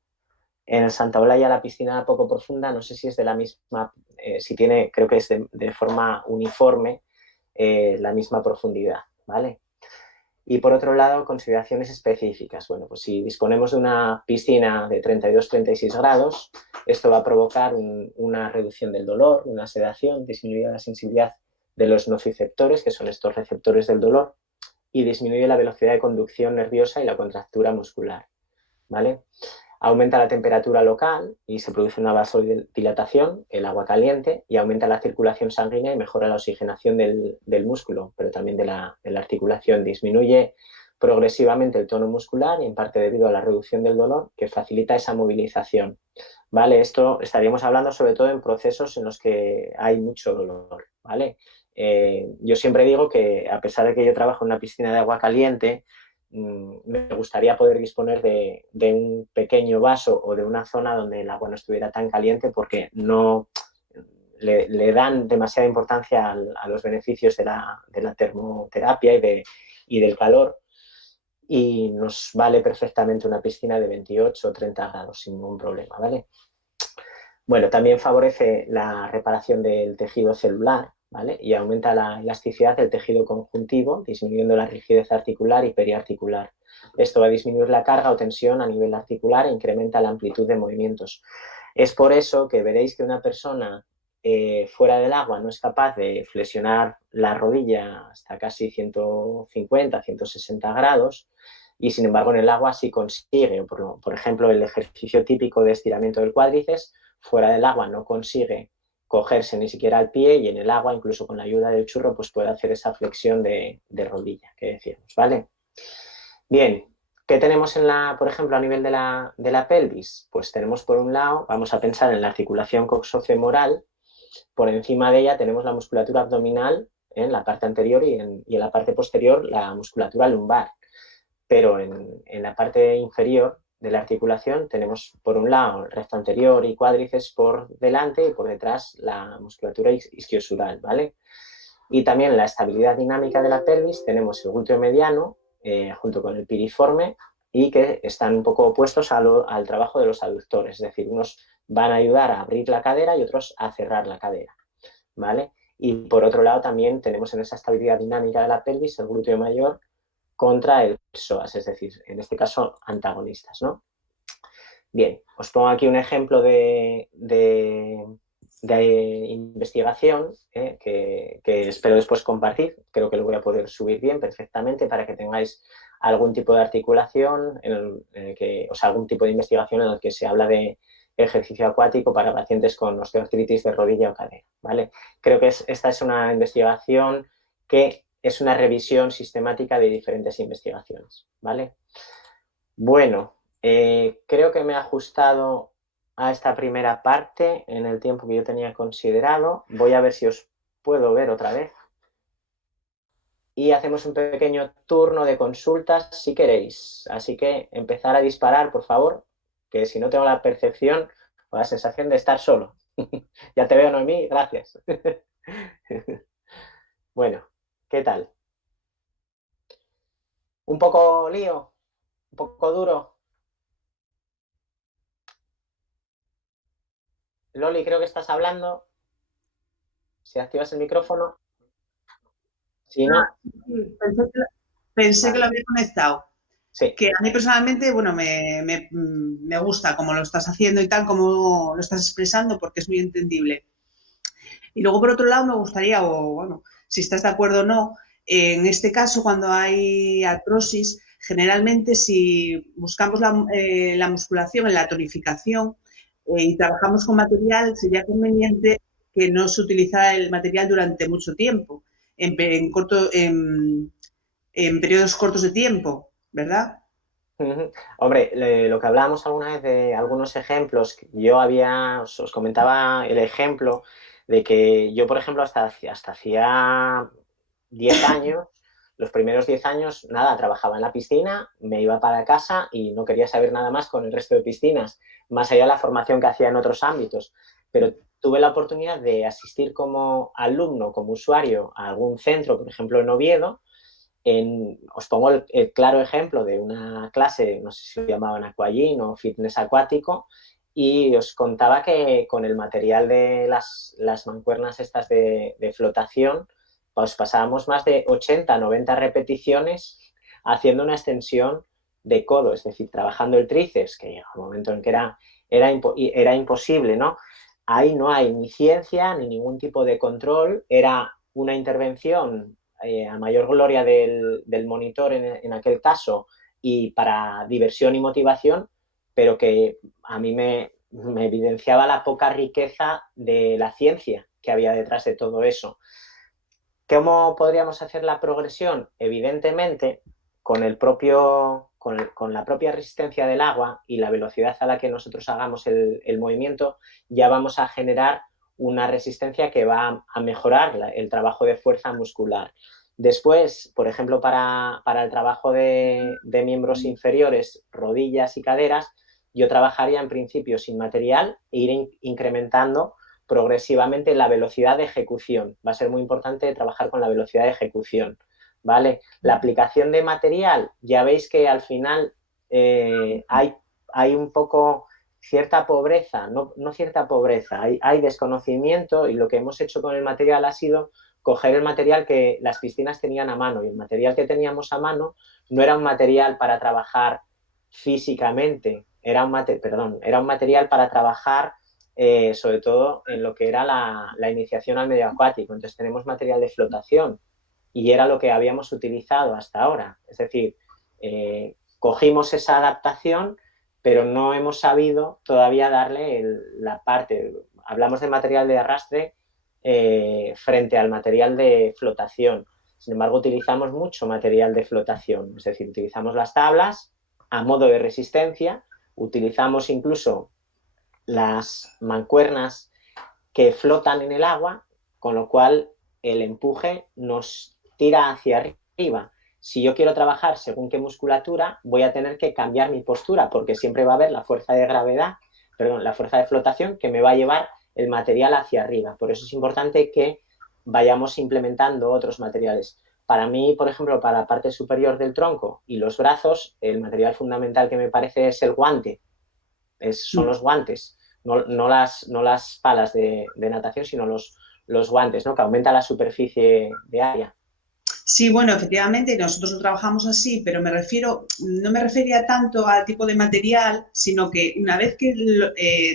el Santa Olaya la piscina poco profunda, no sé si es de la misma, si tiene, creo que es de forma uniforme la misma profundidad, ¿vale? Y por otro lado, consideraciones específicas. Bueno, pues si disponemos de una piscina de 32-36 grados, esto va a provocar una reducción del dolor, una sedación, disminuye la sensibilidad de los nociceptores, que son estos receptores del dolor, y disminuye la velocidad de conducción nerviosa y la contractura muscular, ¿vale? Aumenta la temperatura local y se produce una vasodilatación, el agua caliente, y aumenta la circulación sanguínea y mejora la oxigenación del músculo, pero también de la articulación. Disminuye progresivamente el tono muscular y en parte debido a la reducción del dolor, que facilita esa movilización. ¿Vale? Esto estaríamos hablando sobre todo en procesos en los que hay mucho dolor, ¿vale? Yo siempre digo que, a pesar de que yo trabajo en una piscina de agua caliente, me gustaría poder disponer de un pequeño vaso o de una zona donde el agua no estuviera tan caliente, porque no le dan demasiada importancia a los beneficios de la termoterapia y del calor, y nos vale perfectamente una piscina de 28 o 30 grados sin ningún problema, ¿vale? Bueno, también favorece la reparación del tejido celular, ¿vale? Y aumenta la elasticidad del tejido conjuntivo, disminuyendo la rigidez articular y periarticular. Esto va a disminuir la carga o tensión a nivel articular e incrementa la amplitud de movimientos. Es por eso que veréis que una persona fuera del agua no es capaz de flexionar la rodilla hasta casi 150, 160 grados, y sin embargo en el agua sí consigue. Por ejemplo, el ejercicio típico de estiramiento del cuádriceps, fuera del agua no consigue cogerse ni siquiera al pie, y en el agua, incluso con la ayuda del churro, pues puede hacer esa flexión de rodilla que decíamos, ¿vale? Bien, ¿qué tenemos por ejemplo, a nivel de la pelvis? Pues tenemos por un lado, vamos a pensar en la articulación coxofemoral. Por encima de ella tenemos la musculatura abdominal en la parte anterior, y en la parte posterior la musculatura lumbar. Pero en la parte inferior de la articulación tenemos por un lado el recto anterior y cuádriceps por delante, y por detrás la musculatura isquiosural, ¿vale? Y también la estabilidad dinámica de la pelvis, tenemos el glúteo mediano junto con el piriforme, y que están un poco opuestos al trabajo de los aductores, es decir, unos van a ayudar a abrir la cadera y otros a cerrar la cadera, ¿vale? Y por otro lado también tenemos en esa estabilidad dinámica de la pelvis el glúteo mayor contra el psoas, es decir, en este caso antagonistas, ¿no? Bien, os pongo aquí un ejemplo de investigación que espero después compartir. Creo que lo voy a poder subir bien, perfectamente, para que tengáis algún tipo de articulación, o sea, algún tipo de investigación en el que se habla de ejercicio acuático para pacientes con osteoartritis de rodilla o cadera, ¿vale? Creo que esta es una investigación que es una revisión sistemática de diferentes investigaciones, ¿vale? Bueno, creo que me he ajustado a esta primera parte en el tiempo que yo tenía considerado. Voy a ver si os puedo ver otra vez. Y hacemos un pequeño turno de consultas si queréis. Así que empezar a disparar, por favor, que si no tengo la percepción o la sensación de estar solo. Ya te veo, Noemí, gracias. Bueno, ¿qué tal? ¿Un poco lío? ¿Un poco duro? Loli, creo que estás hablando. Si activas el micrófono. Si Ah, no, sí, pensé que lo vale. había conectado. Sí. Que a mí personalmente, bueno, me gusta cómo lo estás haciendo y tal, cómo lo estás expresando, porque es muy entendible. Y luego, por otro lado, me gustaría, o bueno, si estás de acuerdo o no, en este caso, cuando hay artrosis, generalmente si buscamos la musculación en la tonificación y trabajamos con material, sería conveniente que no se utilizara el material durante mucho tiempo, en periodos cortos de tiempo, ¿verdad? Hombre, lo que hablábamos alguna vez de algunos ejemplos, os comentaba el ejemplo de que yo, por ejemplo, hasta hacía 10 años, los primeros 10 años, nada, trabajaba en la piscina, me iba para casa y no quería saber nada más con el resto de piscinas, más allá de la formación que hacía en otros ámbitos. Pero tuve la oportunidad de asistir como alumno, como usuario, a algún centro, por ejemplo, en Oviedo. Os pongo el claro ejemplo de una clase, no sé si lo llamaban aquagym o fitness acuático, y os contaba que con el material de las mancuernas estas de flotación, pues pasábamos más de 80, 90 repeticiones haciendo una extensión de codo, es decir, trabajando el tríceps, que llega un momento en que era imposible, ¿no? Ahí no hay ni ciencia ni ningún tipo de control, era una intervención a mayor gloria del monitor en aquel caso, y para diversión y motivación, pero que a mí me evidenciaba la poca riqueza de la ciencia que había detrás de todo eso. ¿Cómo podríamos hacer la progresión? Evidentemente, con la propia resistencia del agua y la velocidad a la que nosotros hagamos el movimiento, ya vamos a generar una resistencia que va a mejorar el trabajo de fuerza muscular. Después, por ejemplo, para el trabajo de miembros inferiores, rodillas y caderas, yo trabajaría en principio sin material e ir incrementando progresivamente la velocidad de ejecución. Va a ser muy importante trabajar con la velocidad de ejecución, ¿vale? La aplicación de material, ya veis que al final hay un poco cierta pobreza, no cierta pobreza, hay desconocimiento, y lo que hemos hecho con el material ha sido coger el material que las piscinas tenían a mano, y el material que teníamos a mano no era un material para trabajar físicamente, era un material para trabajar sobre todo en lo que era la iniciación al medio acuático. Entonces tenemos material de flotación y era lo que habíamos utilizado hasta ahora. Es decir, cogimos esa adaptación, pero no hemos sabido todavía darle la parte. Hablamos de material de arrastre frente al material de flotación. Sin embargo, utilizamos mucho material de flotación, es decir, utilizamos las tablas a modo de resistencia, utilizamos incluso las mancuernas que flotan en el agua, con lo cual el empuje nos tira hacia arriba. Si yo quiero trabajar según qué musculatura, voy a tener que cambiar mi postura, porque siempre va a haber la fuerza de gravedad, perdón, la fuerza de flotación que me va a llevar el material hacia arriba. Por eso es importante que vayamos implementando otros materiales. Para mí, por ejemplo, para la parte superior del tronco y los brazos, el material fundamental que me parece es el guante, son los guantes, no las palas de natación, sino los guantes, ¿no? Que aumenta la superficie de área. Sí, bueno, efectivamente, nosotros lo trabajamos así, pero no me refería tanto al tipo de material, sino que una vez que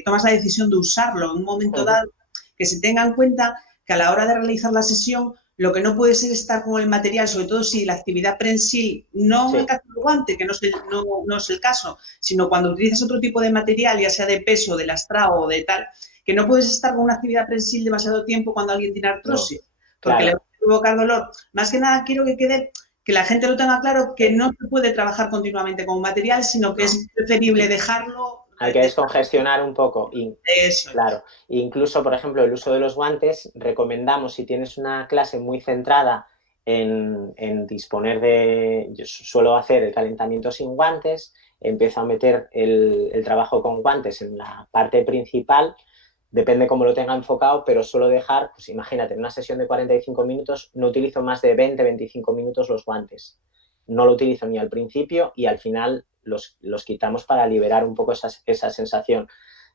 tomas la decisión de usarlo en un momento dado, que se tenga en cuenta que a la hora de realizar la sesión, lo que no puede ser estar con el material, sobre todo si la actividad prensil, no en el caso del guante, que no es el caso, sino cuando utilizas otro tipo de material, ya sea de peso, de lastrado o de tal, que no puedes estar con una actividad prensil demasiado tiempo cuando alguien tiene artrosis, porque le va a provocar dolor. Más que nada quiero que quede, que la gente lo tenga claro, que no se puede trabajar continuamente con un material, sino que es preferible dejarlo. Hay que descongestionar un poco. Eso. Claro, incluso, por ejemplo, el uso de los guantes, recomendamos si tienes una clase muy centrada en disponer de... Yo suelo hacer el calentamiento sin guantes, empiezo a meter el trabajo con guantes en la parte principal, depende cómo lo tenga enfocado, pero suelo dejar, pues imagínate, en una sesión de 45 minutos no utilizo más de 20-25 minutos los guantes. No lo utilizo ni al principio y al final los quitamos para liberar un poco esa sensación.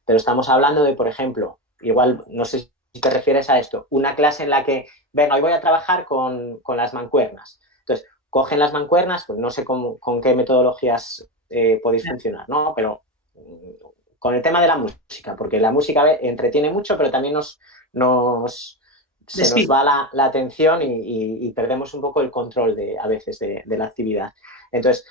Pero estamos hablando de, por ejemplo, igual, no sé si te refieres a esto, una clase en la que, venga, hoy voy a trabajar con las mancuernas. Entonces, cogen las mancuernas, pues no sé con qué metodologías podéis funcionar, ¿no? Pero con el tema de la música, porque la música entretiene mucho, pero también se nos va la atención y perdemos un poco el control a veces de la actividad. Entonces,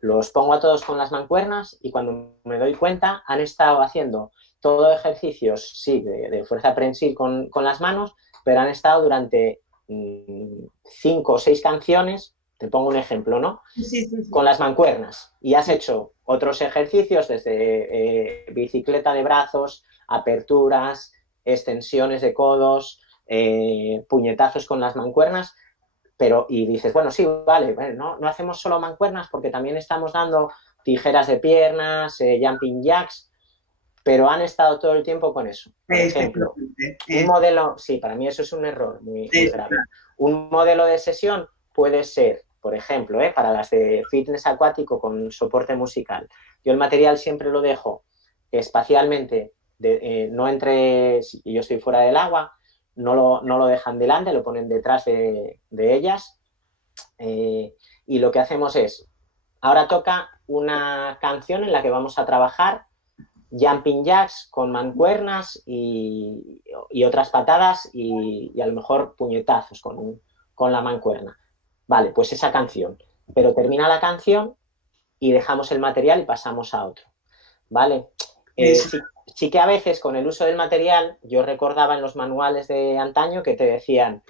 los pongo a todos con las mancuernas y cuando me doy cuenta han estado haciendo todo ejercicios, sí, de fuerza prensil con las manos, pero han estado durante 5 o 6 canciones, te pongo un ejemplo, ¿no? Sí. Con las mancuernas y has hecho otros ejercicios desde bicicleta de brazos, aperturas, extensiones de codos, puñetazos con las mancuernas, y dices, bueno, sí, vale, no hacemos solo mancuernas porque también estamos dando tijeras de piernas, jumping jacks, pero han estado todo el tiempo con eso. Por ejemplo, un modelo, sí, para mí eso es un error muy grave. Un modelo de sesión puede ser, por ejemplo, para las de fitness acuático con soporte musical. Yo el material siempre lo dejo espacialmente, no entre, si yo estoy fuera del agua, no lo dejan delante, lo ponen detrás de ellas. Y lo que hacemos es, ahora toca una canción en la que vamos a trabajar jumping jacks con mancuernas y otras patadas y a lo mejor puñetazos con la mancuerna. Vale, pues esa canción. Pero termina la canción y dejamos el material y pasamos a otro. ¿Vale? Sí que a veces con el uso del material, yo recordaba en los manuales de antaño que te decían,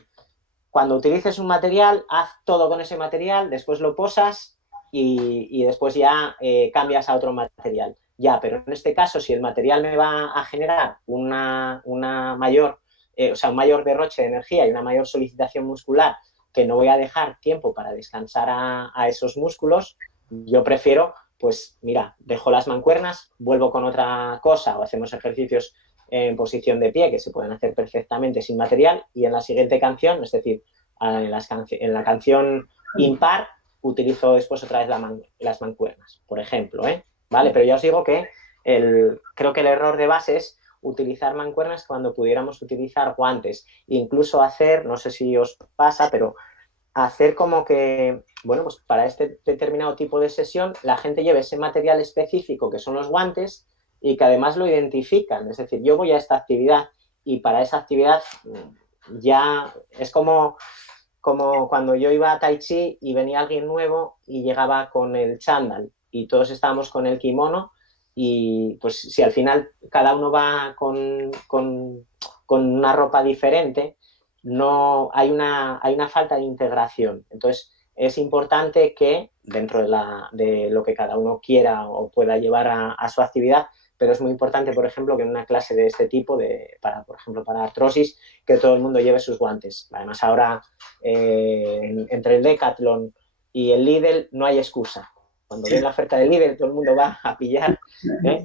cuando utilices un material, haz todo con ese material, después lo posas y después ya cambias a otro material. Ya, pero en este caso, si el material me va a generar una mayor, un mayor derroche de energía y una mayor solicitación muscular, que no voy a dejar tiempo para descansar a esos músculos, yo prefiero, pues mira, dejo las mancuernas, vuelvo con otra cosa o hacemos ejercicios en posición de pie que se pueden hacer perfectamente sin material y en la siguiente canción, es decir, en la canción impar, utilizo después otra vez las mancuernas, por ejemplo, ¿vale? Pero ya os digo que creo que el error de base es utilizar mancuernas cuando pudiéramos utilizar guantes. Incluso hacer, no sé si os pasa, pero hacer como que, bueno, pues para este determinado tipo de sesión la gente lleve ese material específico que son los guantes, y que además lo identifican. Es decir, yo voy a esta actividad y para esa actividad ya es como cuando yo iba a Tai Chi y venía alguien nuevo y llegaba con el chándal y todos estábamos con el kimono y pues si al final cada uno va con una ropa diferente, no hay una falta de integración. Entonces es importante que dentro de lo que cada uno quiera o pueda llevar a su actividad, pero es muy importante, por ejemplo, que en una clase de este tipo, por ejemplo, para artrosis, que todo el mundo lleve sus guantes. Además, ahora entre el Decathlon y el Lidl no hay excusa. Cuando viene la oferta del Lidl, todo el mundo va a pillar. ¿Eh?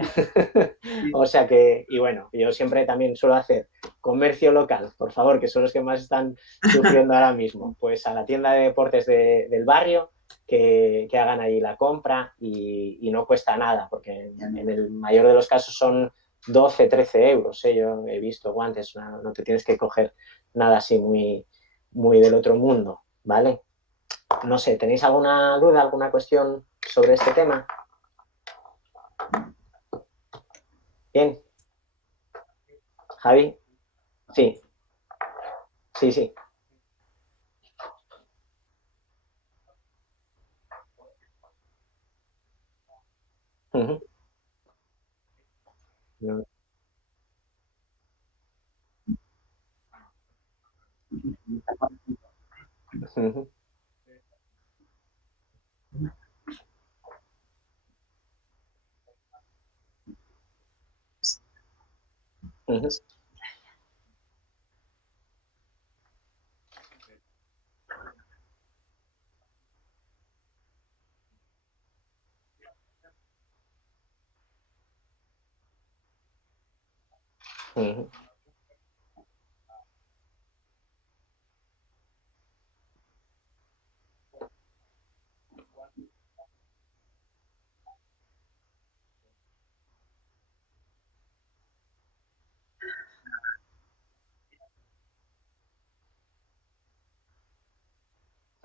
O sea que, y bueno, yo siempre también suelo hacer comercio local, por favor, que son los que más están sufriendo ahora mismo. Pues a la tienda de deportes del barrio, que hagan ahí la compra y no cuesta nada, porque en el mayor de los casos son 12, 13 euros. Yo he visto guantes, no te tienes que coger nada así muy, muy del otro mundo, ¿vale? No sé, ¿tenéis alguna duda, alguna cuestión sobre este tema? Bien. Javi, sí, sí, sí. Uh -huh. Uh -huh. Uh -huh. Uh -huh.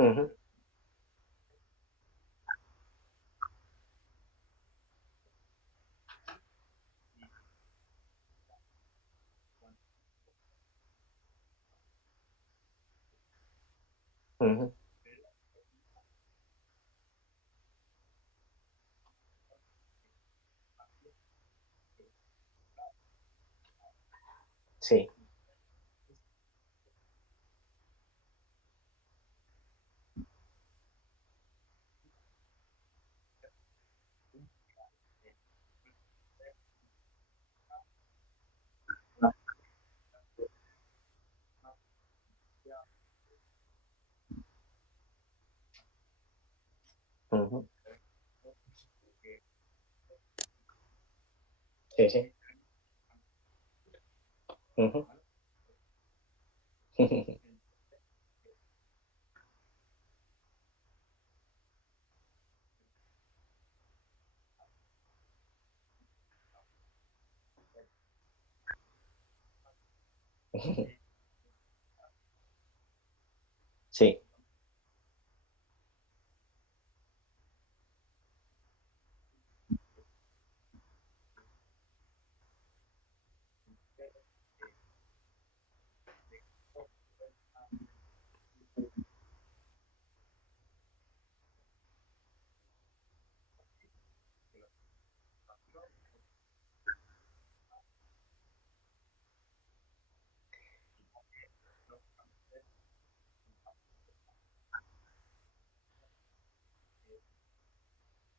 Uh -huh. Uh -huh. Sí. Uh -huh. Sí, sí. Uh -huh. Sí.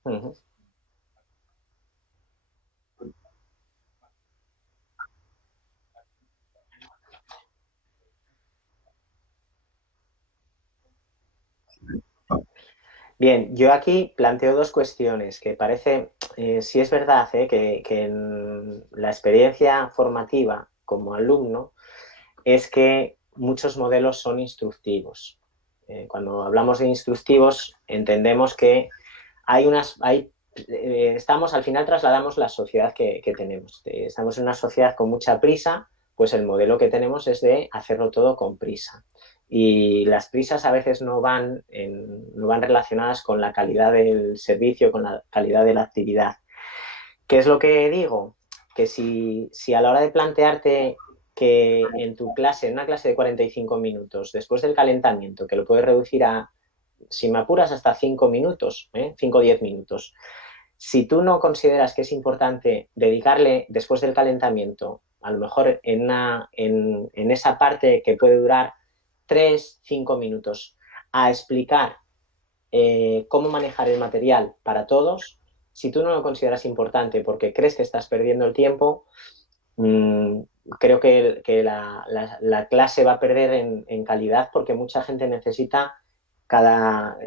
Uh -huh. Bien, yo aquí planteo dos cuestiones que parece, sí es verdad, que en la experiencia formativa como alumno es que muchos modelos son instructivos. Cuando hablamos de instructivos entendemos que estamos, al final trasladamos la sociedad que tenemos. Estamos en una sociedad con mucha prisa, pues el modelo que tenemos es de hacerlo todo con prisa. Y las prisas a veces no van relacionadas con la calidad del servicio, con la calidad de la actividad. ¿Qué es lo que digo? que si a la hora de plantearte que en tu clase, en una clase de 45 minutos, después del calentamiento, que lo puedes reducir a, si me apuras, hasta 5 minutos, 5 o 10 minutos, si tú no consideras que es importante dedicarle después del calentamiento, a lo mejor en esa parte que puede durar 3, 5 minutos, a explicar cómo manejar el material para todos, si tú no lo consideras importante porque crees que estás perdiendo el tiempo, creo que la clase va a perder en calidad porque mucha gente necesita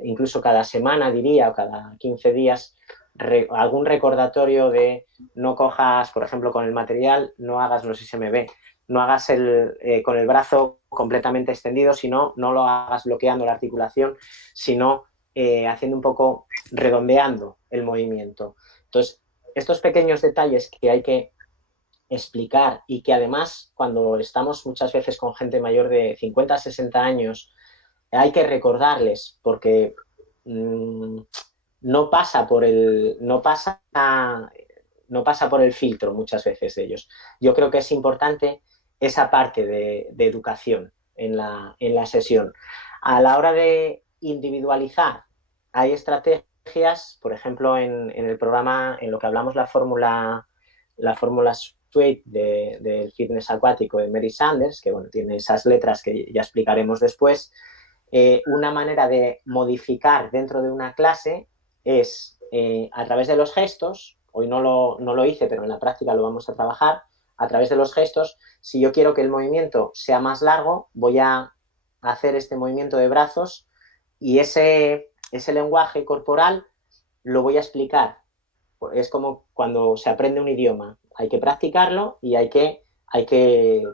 incluso cada semana, diría, o cada 15 días, algún recordatorio de no cojas, por ejemplo, con el material, no hagas, no sé si se me ve, no hagas con el brazo completamente extendido, sino no lo hagas bloqueando la articulación, sino haciendo un poco, redondeando el movimiento. Entonces, estos pequeños detalles que hay que explicar y que además cuando estamos muchas veces con gente mayor de 50, 60 años, hay que recordarles porque no pasa por el filtro muchas veces de ellos. Yo creo que es importante esa parte de educación en la sesión. A la hora de individualizar, hay estrategias, por ejemplo, en el programa, en lo que hablamos la fórmula Suite del fitness acuático de Mary Sanders, que bueno, tiene esas letras que ya explicaremos después. Una manera de modificar dentro de una clase es a través de los gestos. Hoy no lo hice, pero en la práctica lo vamos a trabajar. A través de los gestos, si yo quiero que el movimiento sea más largo, voy a hacer este movimiento de brazos y ese lenguaje corporal lo voy a explicar. Es como cuando se aprende un idioma. Hay que practicarlo y hay que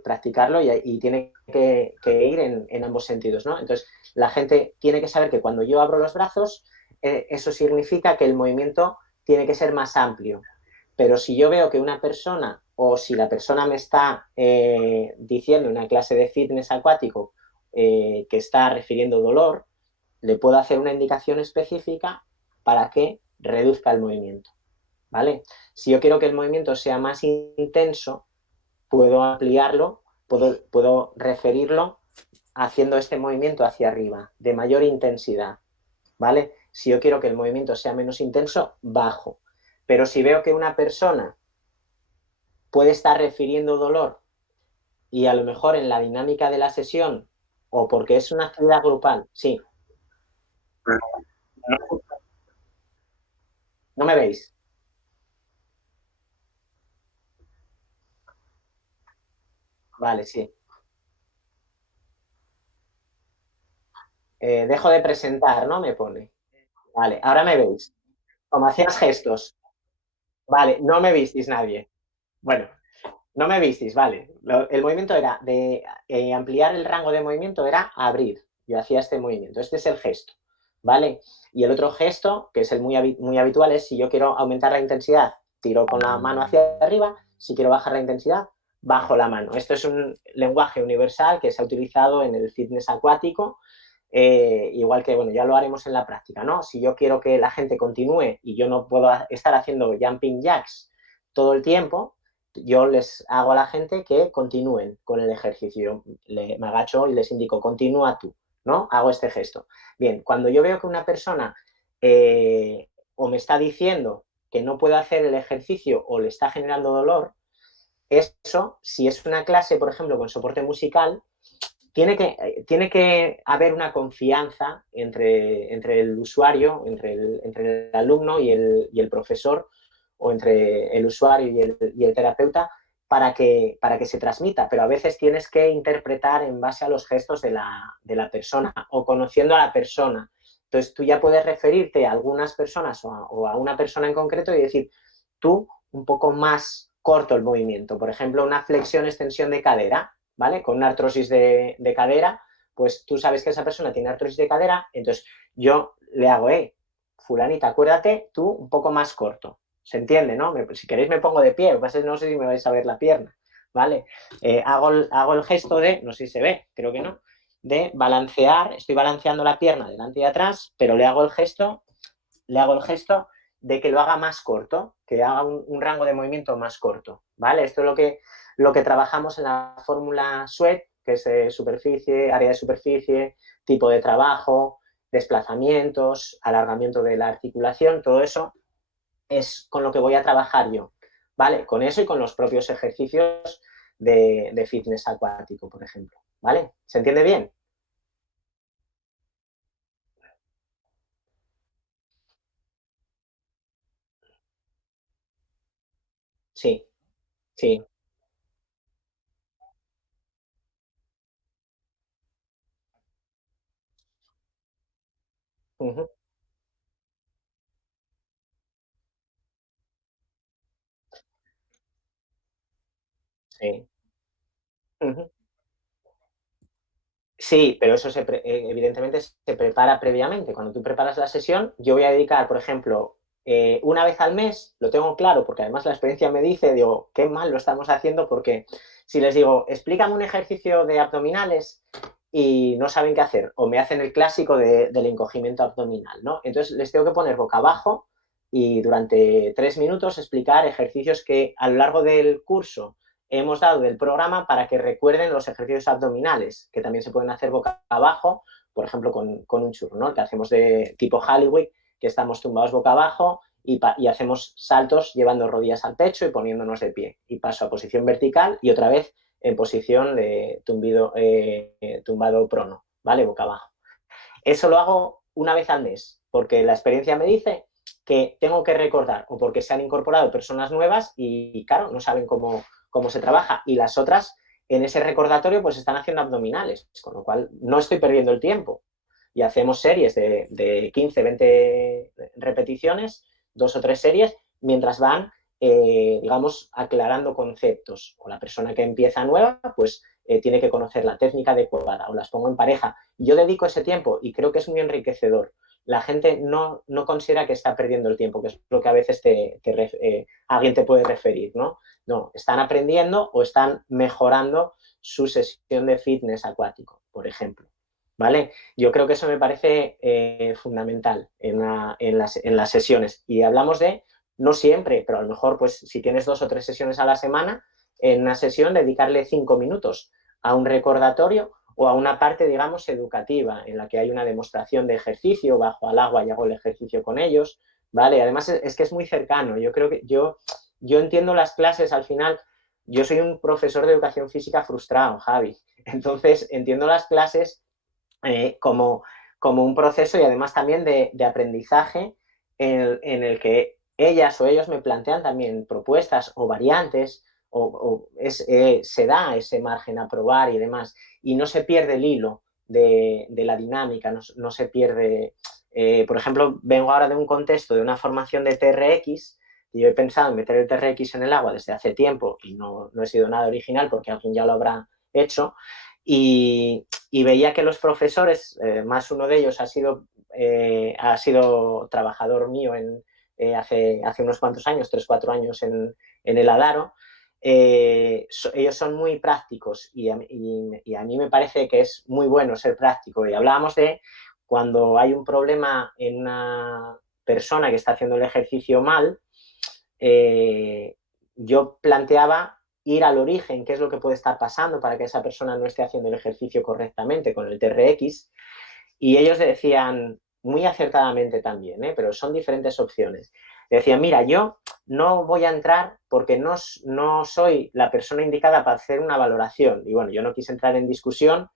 practicarlo y tiene que ir en ambos sentidos, ¿no? Entonces, la gente tiene que saber que cuando yo abro los brazos, eso significa que el movimiento tiene que ser más amplio. Pero si yo veo que una persona, o si la persona me está diciendo en una clase de fitness acuático que está refiriendo dolor, le puedo hacer una indicación específica para que reduzca el movimiento, ¿vale? Si yo quiero que el movimiento sea más intenso, puedo ampliarlo, puedo referirlo haciendo este movimiento hacia arriba, de mayor intensidad, ¿vale? Si yo quiero que el movimiento sea menos intenso, bajo. Pero si veo que una persona puede estar refiriendo dolor y a lo mejor en la dinámica de la sesión, o porque es una actividad grupal, sí. ¿No me veis? Vale, sí. Dejo de presentar, ¿no? Me pone. Vale, ahora me veis. Como hacías gestos. Vale, no me visteis nadie. Bueno, no me visteis, vale. El movimiento era de ampliar el rango de movimiento, era abrir. Yo hacía este movimiento. Este es el gesto, ¿vale? Y el otro gesto, que es el muy habitual, es si yo quiero aumentar la intensidad, tiro con la mano hacia arriba. Si quiero bajar la intensidad, bajo la mano. Esto es un lenguaje universal que se ha utilizado en el fitness acuático. Igual que, bueno, ya lo haremos en la práctica, ¿no? Si yo quiero que la gente continúe y yo no puedo estar haciendo jumping jacks todo el tiempo, yo les hago a la gente que continúen con el ejercicio. Me agacho y les indico, continúa tú, ¿no? Hago este gesto. Bien, cuando yo veo que una persona o me está diciendo que no puede hacer el ejercicio o le está generando dolor, eso, si es una clase, por ejemplo, con soporte musical, tiene que haber una confianza entre el usuario, entre el alumno y el profesor, o entre el usuario y el terapeuta, para que se transmita. Pero a veces tienes que interpretar en base a los gestos de la persona o conociendo a la persona. Entonces tú ya puedes referirte a algunas personas o a una persona en concreto y decir, tú un poco más corto el movimiento. Por ejemplo, una flexión-extensión de cadera, ¿vale? Con una artrosis de cadera, pues tú sabes que esa persona tiene artrosis de cadera, entonces yo le hago, fulanita, acuérdate, tú un poco más corto. ¿Se entiende, no? Si queréis me pongo de pie, no sé si me vais a ver la pierna, ¿vale? Hago el gesto de, no sé si se ve, creo que no, de balancear, estoy balanceando la pierna delante y atrás, pero le hago el gesto de que lo haga más corto, que haga un rango de movimiento más corto, ¿vale? Esto es lo que trabajamos en la fórmula SWET, que es superficie, área de superficie, tipo de trabajo, desplazamientos, alargamiento de la articulación, todo eso es con lo que voy a trabajar yo, ¿vale? Con eso y con los propios ejercicios de fitness acuático, por ejemplo, ¿vale? ¿Se entiende bien? Sí, sí. Uh -huh, sí. Uh -huh. Sí, pero eso evidentemente se prepara previamente. Cuando tú preparas la sesión, yo voy a dedicar, por ejemplo, una vez al mes, lo tengo claro, porque además la experiencia me dice, digo, qué mal lo estamos haciendo, porque si les digo, explícame un ejercicio de abdominales y no saben qué hacer, o me hacen el clásico del encogimiento abdominal, ¿no? Entonces les tengo que poner boca abajo y durante 3 minutos explicar ejercicios que a lo largo del curso hemos dado del programa para que recuerden los ejercicios abdominales, que también se pueden hacer boca abajo, por ejemplo, con un churro, ¿no? El que hacemos de tipo Halliway, que estamos tumbados boca abajo y hacemos saltos llevando rodillas al pecho y poniéndonos de pie. Y paso a posición vertical y otra vez en posición de tumbado prono, ¿vale? Boca abajo. Eso lo hago una vez al mes, porque la experiencia me dice que tengo que recordar, o porque se han incorporado personas nuevas y, claro, no saben cómo se trabaja. Y las otras, en ese recordatorio, pues están haciendo abdominales, con lo cual no estoy perdiendo el tiempo. Y hacemos series de 15, 20 repeticiones, 2 o 3 series, mientras van, digamos, aclarando conceptos. O la persona que empieza nueva, pues tiene que conocer la técnica adecuada, o las pongo en pareja. Yo dedico ese tiempo y creo que es muy enriquecedor. La gente no considera que está perdiendo el tiempo, que es lo que a veces alguien te puede referir, ¿no? No, están aprendiendo o están mejorando su sesión de fitness acuático, por ejemplo. ¿Vale? Yo creo que eso me parece fundamental en las sesiones. Y hablamos de, no siempre, pero a lo mejor, pues si tienes 2 o 3 sesiones a la semana, en una sesión dedicarle 5 minutos a un recordatorio o a una parte, digamos, educativa, en la que hay una demostración de ejercicio, bajo al agua y hago el ejercicio con ellos, ¿vale? Además es que es muy cercano. Yo creo que yo entiendo las clases al final. Yo soy un profesor de educación física frustrado, Javi. Entonces, entiendo las clases como un proceso y además también de aprendizaje en el que ellas o ellos me plantean también propuestas o variantes se da ese margen a probar y demás y no se pierde el hilo de la dinámica, no se pierde. Por ejemplo, vengo ahora de un contexto de una formación de TRX y yo he pensado en meter el TRX en el agua desde hace tiempo y no he sido nada original porque alguien ya lo habrá hecho y veía que los profesores, más uno de ellos ha sido trabajador mío hace unos cuantos años, 3 o 4 años en el Adaro. Ellos son muy prácticos y a mí me parece que es muy bueno ser práctico. Y hablábamos de cuando hay un problema en una persona que está haciendo el ejercicio mal, yo planteaba ir al origen, qué es lo que puede estar pasando para que esa persona no esté haciendo el ejercicio correctamente con el TRX, y ellos decían, muy acertadamente también, pero son diferentes opciones. Decían, mira, yo no voy a entrar porque no soy la persona indicada para hacer una valoración. Y bueno, yo no quise entrar en discusión.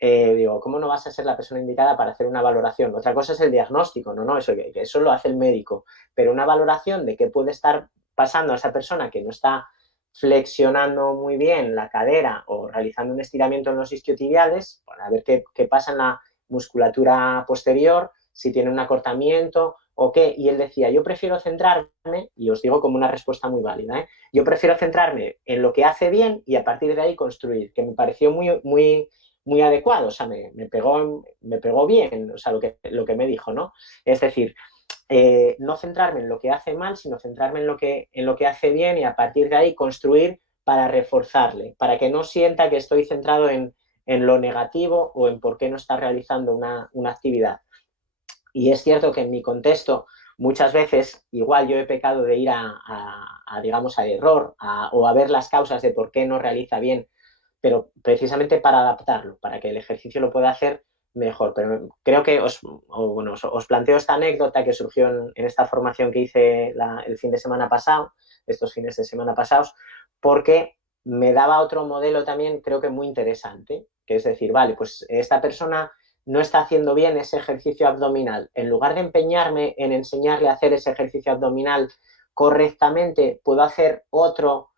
Digo, ¿cómo no vas a ser la persona indicada para hacer una valoración? Otra cosa es el diagnóstico, no, eso lo hace el médico, pero una valoración de qué puede estar pasando a esa persona que no está flexionando muy bien la cadera o realizando un estiramiento en los isquiotibiales, para ver qué pasa en la musculatura posterior, si tiene un acortamiento o qué. Y él decía, yo prefiero centrarme, y os digo como una respuesta muy válida, yo prefiero centrarme en lo que hace bien y a partir de ahí construir, que me pareció muy adecuado, o sea, me pegó bien, o sea, lo que me dijo, ¿no? Es decir, no centrarme en lo que hace mal, sino centrarme en lo que hace bien y a partir de ahí construir para reforzarle, para que no sienta que estoy centrado en lo negativo o en por qué no está realizando una actividad. Y es cierto que en mi contexto, muchas veces igual yo he pecado de ir digamos, al error o a ver las causas de por qué no realiza bien, pero precisamente para adaptarlo, para que el ejercicio lo pueda hacer mejor. Pero creo que os planteo esta anécdota que surgió en esta formación que hice el fin de semana pasado, estos fines de semana pasados, porque me daba otro modelo también, creo que muy interesante, que es decir, vale, pues esta persona no está haciendo bien ese ejercicio abdominal. En lugar de empeñarme en enseñarle a hacer ese ejercicio abdominal correctamente, puedo hacer otro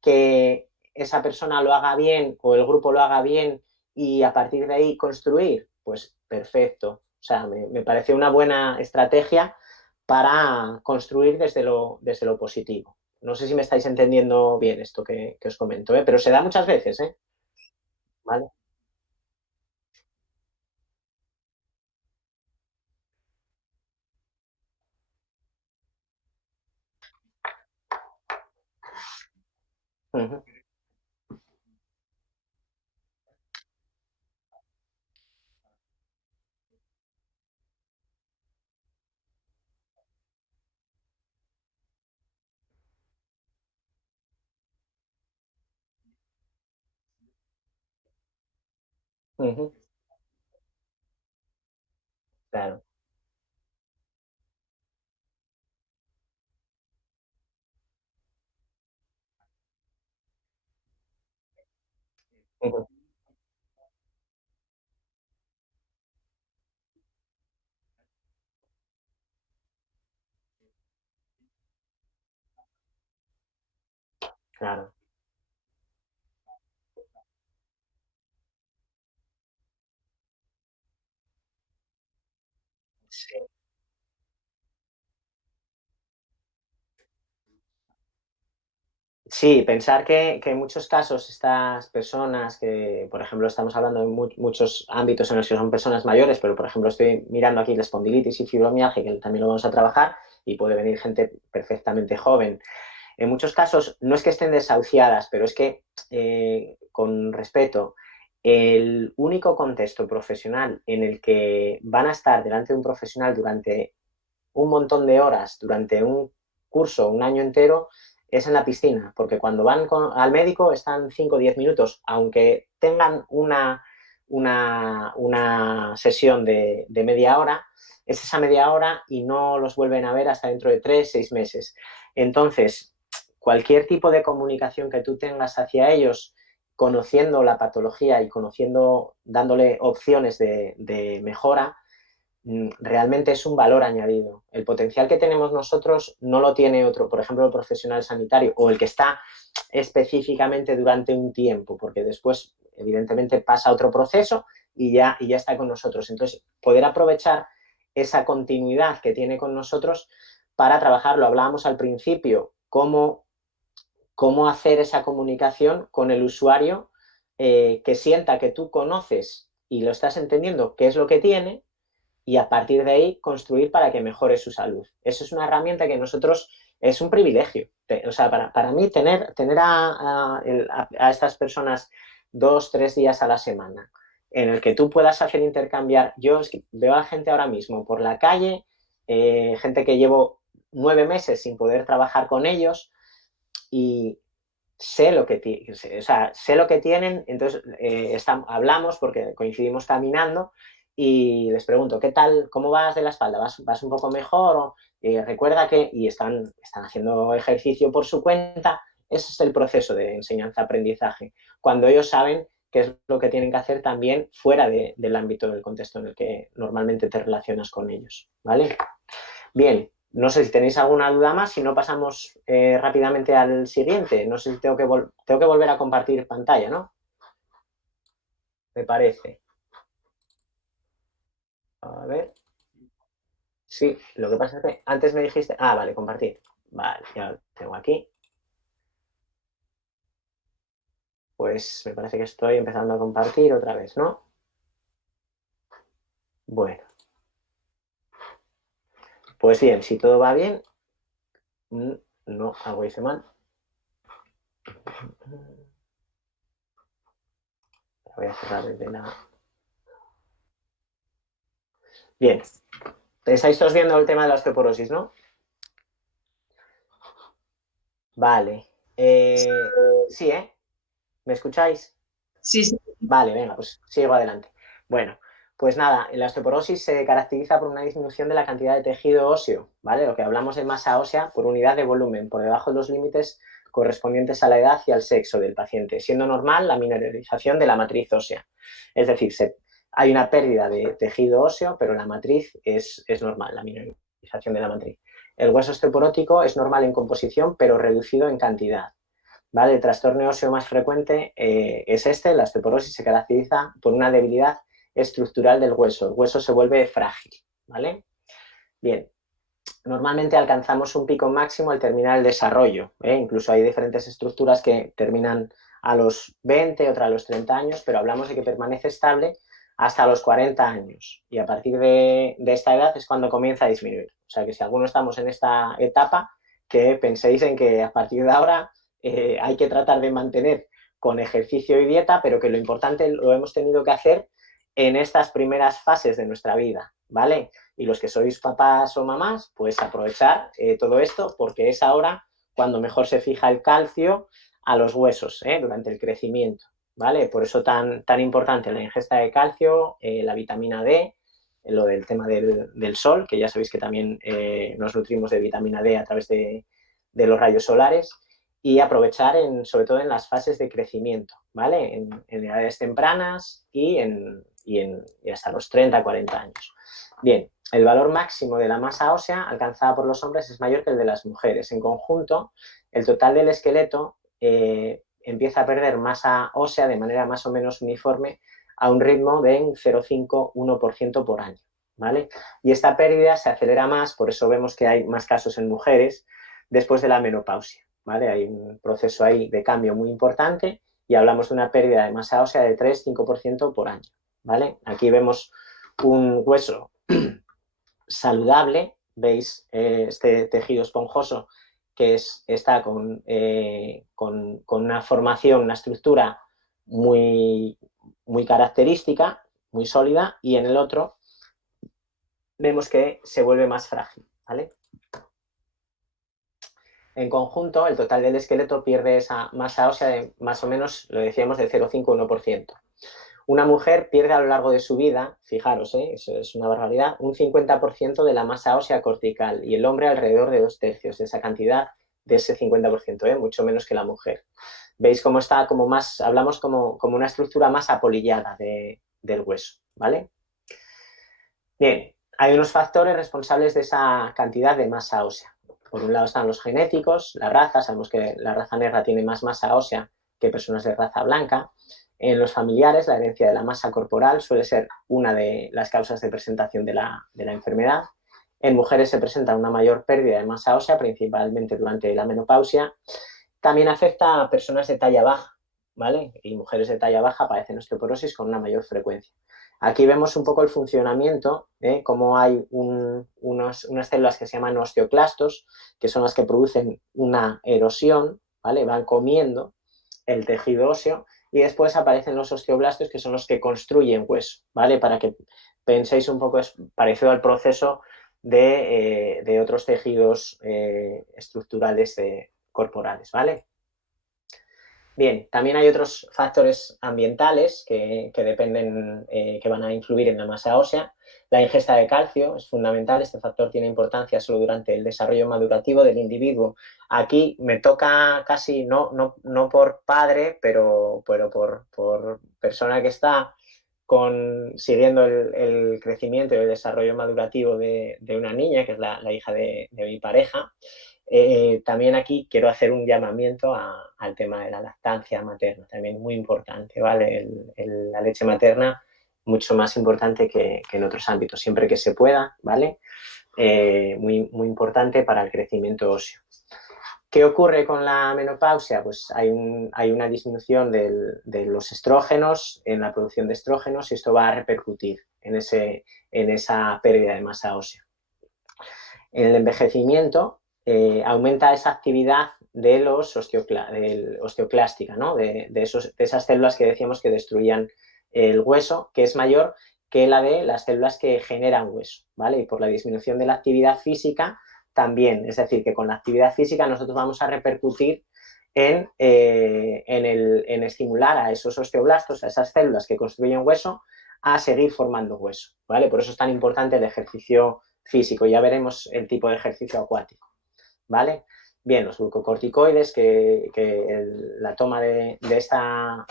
que esa persona lo haga bien o el grupo lo haga bien y a partir de ahí construir. Pues perfecto. O sea, me parece una buena estrategia para construir desde lo positivo. No sé si me estáis entendiendo bien esto que os comento, pero se da muchas veces, ¿eh? ¿Vale? Uh -huh, uh -huh, claro. Uh -huh, claro. Sí. Sí, pensar que en muchos casos estas personas que, por ejemplo, estamos hablando de muchos ámbitos en los que son personas mayores, pero por ejemplo estoy mirando aquí la espondilitis y fibromialgia, que también lo vamos a trabajar, y puede venir gente perfectamente joven. En muchos casos no es que estén desahuciadas, pero es que, con respeto, el único contexto profesional en el que van a estar delante de un profesional durante un montón de horas, durante un curso, un año entero, es en la piscina, porque cuando van al médico están 5 o 10 minutos, aunque tengan una sesión de media hora, es esa media hora y no los vuelven a ver hasta dentro de 3 6 meses. Entonces, cualquier tipo de comunicación que tú tengas hacia ellos, conociendo la patología y conociendo, dándole opciones de mejora, realmente es un valor añadido. El potencial que tenemos nosotros no lo tiene otro, por ejemplo, el profesional sanitario o el que está específicamente durante un tiempo, porque después, evidentemente, pasa otro proceso y ya está con nosotros. Entonces, poder aprovechar esa continuidad que tiene con nosotros para trabajarlo. Hablábamos al principio, cómo hacer esa comunicación con el usuario, que sienta que tú conoces y lo estás entendiendo qué es lo que tiene, y a partir de ahí construir para que mejore su salud. Eso es una herramienta que nosotros es un privilegio. O sea, para mí tener a estas personas 2, 3 días a la semana en el que tú puedas hacer intercambiar. Yo veo a gente ahora mismo por la calle, gente que llevo 9 meses sin poder trabajar con ellos y o sea, sé lo que tienen, entonces hablamos porque coincidimos caminando y les pregunto, ¿qué tal? ¿Cómo vas de la espalda? ¿Vas un poco mejor? Recuerda que, y están haciendo ejercicio por su cuenta, ese es el proceso de enseñanza-aprendizaje, cuando ellos saben qué es lo que tienen que hacer también fuera del ámbito del contexto en el que normalmente te relacionas con ellos, ¿vale? Bien, no sé si tenéis alguna duda más, si no pasamos rápidamente al siguiente. No sé si tengo que volver a compartir pantalla, ¿no? Me parece. A ver. Sí, lo que pasa es que antes me dijiste. Ah, vale, compartir. Vale, ya lo tengo aquí. Pues me parece que estoy empezando a compartir otra vez, ¿no? Bueno, pues bien, si todo va bien. No, algo hice mal. Voy a cerrar desde la. Bien, Estáis todos viendo el tema de la osteoporosis, ¿no? Vale. Sí, ¿eh? ¿Me escucháis? Sí, sí. Vale, venga, pues sigo adelante. Bueno, pues nada, la osteoporosis se caracteriza por una disminución de la cantidad de tejido óseo, ¿vale? Lo que hablamos de masa ósea por unidad de volumen, por debajo de los límites correspondientes a la edad y al sexo del paciente, siendo normal la mineralización de la matriz ósea. Es decir, hay una pérdida de tejido óseo, pero la matriz es normal, la mineralización de la matriz. El hueso osteoporótico es normal en composición, pero reducido en cantidad. ¿Vale? El trastorno óseo más frecuente es la osteoporosis se caracteriza por una debilidad estructural del hueso. El hueso se vuelve frágil, ¿vale? Bien, normalmente alcanzamos un pico máximo al terminar el desarrollo, ¿eh? Incluso hay diferentes estructuras que terminan a los 20, otra a los 30 años, pero hablamos de que permanece estable hasta los 40 años y a partir de esta edad es cuando comienza a disminuir. O sea que si alguno estamos en esta etapa, que penséis en que a partir de ahora hay que tratar de mantener con ejercicio y dieta, pero que lo importante lo hemos tenido que hacer en estas primeras fases de nuestra vida, ¿vale? Y los que sois papás o mamás, pues aprovechar todo esto porque es ahora cuando mejor se fija el calcio a los huesos durante el crecimiento, ¿vale? Por eso tan importante la ingesta de calcio, la vitamina D, lo del tema del sol, que ya sabéis que también nos nutrimos de vitamina D a través de los rayos solares, y aprovechar sobre todo en las fases de crecimiento, ¿vale? En edades tempranas y hasta los 30, 40 años. Bien, el valor máximo de la masa ósea alcanzada por los hombres es mayor que el de las mujeres. En conjunto, el total del esqueleto empieza a perder masa ósea de manera más o menos uniforme a un ritmo de 0,5-1% por año, ¿vale? Y esta pérdida se acelera más, por eso vemos que hay más casos en mujeres después de la menopausia, ¿vale? Hay un proceso ahí de cambio muy importante y hablamos de una pérdida de masa ósea de 3-5% por año, ¿vale? Aquí vemos un hueso saludable, veis este tejido esponjoso que está con una formación, una estructura muy, muy característica, muy sólida, y en el otro vemos que se vuelve más frágil, ¿vale? En conjunto, el total del esqueleto pierde esa masa ósea de más o menos, lo decíamos, de 0,5-1%. Una mujer pierde a lo largo de su vida, fijaros, eso es una barbaridad, un 50% de la masa ósea cortical y el hombre alrededor de 2/3 de esa cantidad, de ese 50%, mucho menos que la mujer. Veis cómo está como más, hablamos como una estructura más apolillada del hueso, ¿vale? Bien, hay unos factores responsables de esa cantidad de masa ósea. Por un lado están los genéticos, la raza, sabemos que la raza negra tiene más masa ósea que personas de raza blanca. En los familiares, la herencia de la masa corporal suele ser una de las causas de presentación de la enfermedad. En mujeres se presenta una mayor pérdida de masa ósea, principalmente durante la menopausia. También afecta a personas de talla baja, ¿vale? Y mujeres de talla baja padecen osteoporosis con una mayor frecuencia. Aquí vemos un poco el funcionamiento, cómo hay unas células que se llaman osteoclastos, que son las que producen una erosión, ¿vale? Van comiendo el tejido óseo y después aparecen los osteoblastos, que son los que construyen hueso, ¿vale? Para que penséis un poco, es parecido al proceso de otros tejidos estructurales corporales, ¿vale? Bien, también hay otros factores ambientales que dependen, que van a influir en la masa ósea. La ingesta de calcio es fundamental. Este factor tiene importancia solo durante el desarrollo madurativo del individuo. Aquí me toca casi, no por padre, pero por persona que está siguiendo el crecimiento y el desarrollo madurativo de una niña, que es la hija de mi pareja. También aquí quiero hacer un llamamiento al tema de la lactancia materna, también muy importante, ¿vale? La leche materna, mucho más importante que en otros ámbitos, siempre que se pueda, ¿vale? Muy, muy importante para el crecimiento óseo. ¿Qué ocurre con la menopausia? Pues hay una disminución de los estrógenos, en la producción de estrógenos, y esto va a repercutir en esa pérdida de masa ósea. En el envejecimiento aumenta esa actividad del osteoclástica, ¿no? de esas células que decíamos que destruían el hueso, que es mayor que la de las células que generan hueso, ¿vale? Y por la disminución de la actividad física también, es decir, que con la actividad física nosotros vamos a repercutir en estimular a esos osteoblastos, a esas células que construyen hueso, a seguir formando hueso, ¿vale? Por eso es tan importante el ejercicio físico. Ya veremos el tipo de ejercicio acuático, ¿vale? Bien, los glucocorticoides, la toma de esta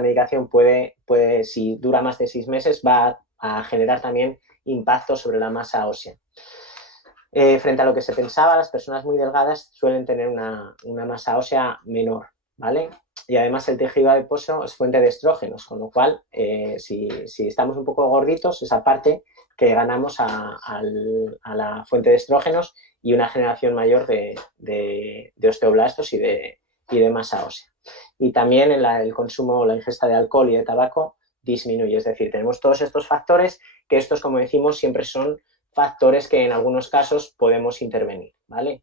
medicación puede, si dura más de 6 meses, va a generar también impacto sobre la masa ósea. Frente a lo que se pensaba, las personas muy delgadas suelen tener una masa ósea menor, ¿vale? Y además el tejido adiposo es fuente de estrógenos, con lo cual, si estamos un poco gorditos, esa parte que ganamos a la fuente de estrógenos y una generación mayor de osteoblastos y de masa ósea. Y también el consumo, la ingesta de alcohol y de tabaco disminuye, es decir, tenemos todos estos factores que estos, como decimos, siempre son factores que en algunos casos podemos intervenir, ¿vale?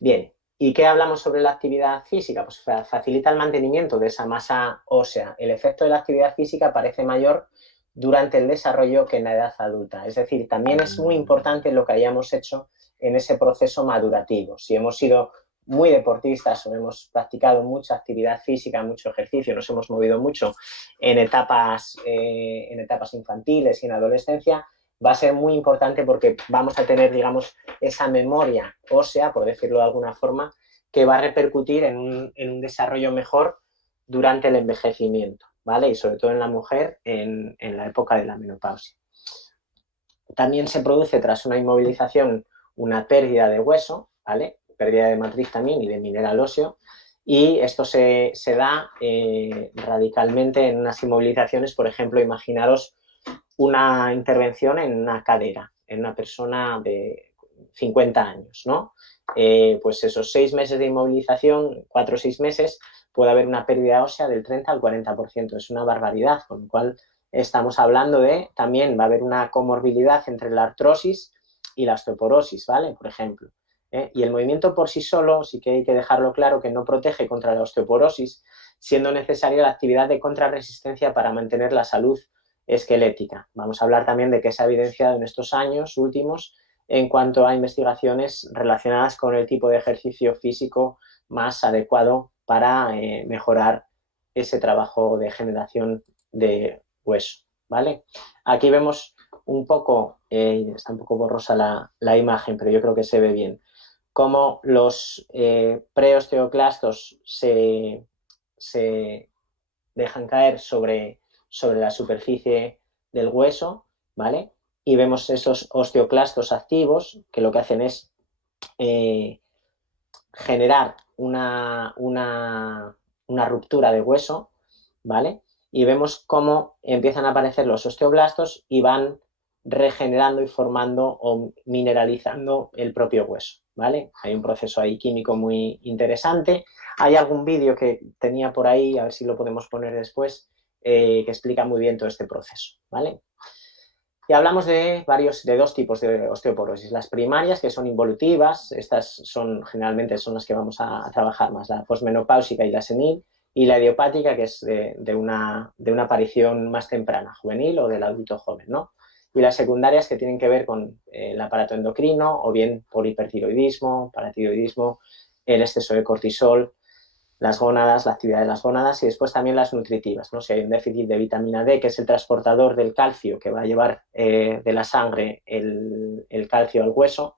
Bien, ¿y qué hablamos sobre la actividad física? Pues facilita el mantenimiento de esa masa ósea. El efecto de la actividad física parece mayor durante el desarrollo que en la edad adulta. Es decir, también es muy importante lo que hayamos hecho en ese proceso madurativo. Si hemos sido muy deportistas o hemos practicado mucha actividad física, mucho ejercicio, nos hemos movido mucho en etapas infantiles y en adolescencia, va a ser muy importante porque vamos a tener, digamos, esa memoria ósea, por decirlo de alguna forma, que va a repercutir en un desarrollo mejor durante el envejecimiento, ¿vale? Y sobre todo en la mujer en la época de la menopausia. También se produce tras una inmovilización una pérdida de hueso, ¿vale? Pérdida de matriz también y de mineral óseo, y esto se da radicalmente en unas inmovilizaciones, por ejemplo, imaginaros una intervención en una cadera, en una persona de 50 años, ¿no? Pues esos 6 meses de inmovilización, 4 o 6 meses, puede haber una pérdida ósea del 30 al 40%, es una barbaridad, con lo cual estamos hablando de, también va a haber una comorbilidad entre la artrosis y la osteoporosis, ¿vale? Por ejemplo. Y el movimiento por sí solo, sí que hay que dejarlo claro que no protege contra la osteoporosis, siendo necesaria la actividad de contrarresistencia para mantener la salud esquelética. Vamos a hablar también de qué se ha evidenciado en estos años últimos en cuanto a investigaciones relacionadas con el tipo de ejercicio físico más adecuado para mejorar ese trabajo de generación de hueso, ¿vale? Aquí vemos un poco, está un poco borrosa la imagen, pero yo creo que se ve bien, cómo los preosteoclastos se dejan caer sobre la superficie del hueso, ¿vale? Y vemos esos osteoclastos activos que lo que hacen es generar una ruptura de hueso, ¿vale? Y vemos cómo empiezan a aparecer los osteoblastos y van regenerando y formando o mineralizando el propio hueso, ¿vale? Hay un proceso ahí químico muy interesante. Hay algún vídeo que tenía por ahí, a ver si lo podemos poner después, que explica muy bien todo este proceso, ¿vale? Y hablamos de dos tipos de osteoporosis. Las primarias, que son involutivas, estas generalmente son las que vamos a trabajar más, la posmenopáusica y la senil, y la idiopática, que es de una aparición más temprana, juvenil o del adulto joven, ¿no? Y las secundarias, que tienen que ver con el aparato endocrino, o bien por hipertiroidismo, paratiroidismo, el exceso de cortisol, las gónadas, la actividad de las gónadas, y después también las nutritivas, ¿no? Si hay un déficit de vitamina D, que es el transportador del calcio, que va a llevar de la sangre el calcio al hueso,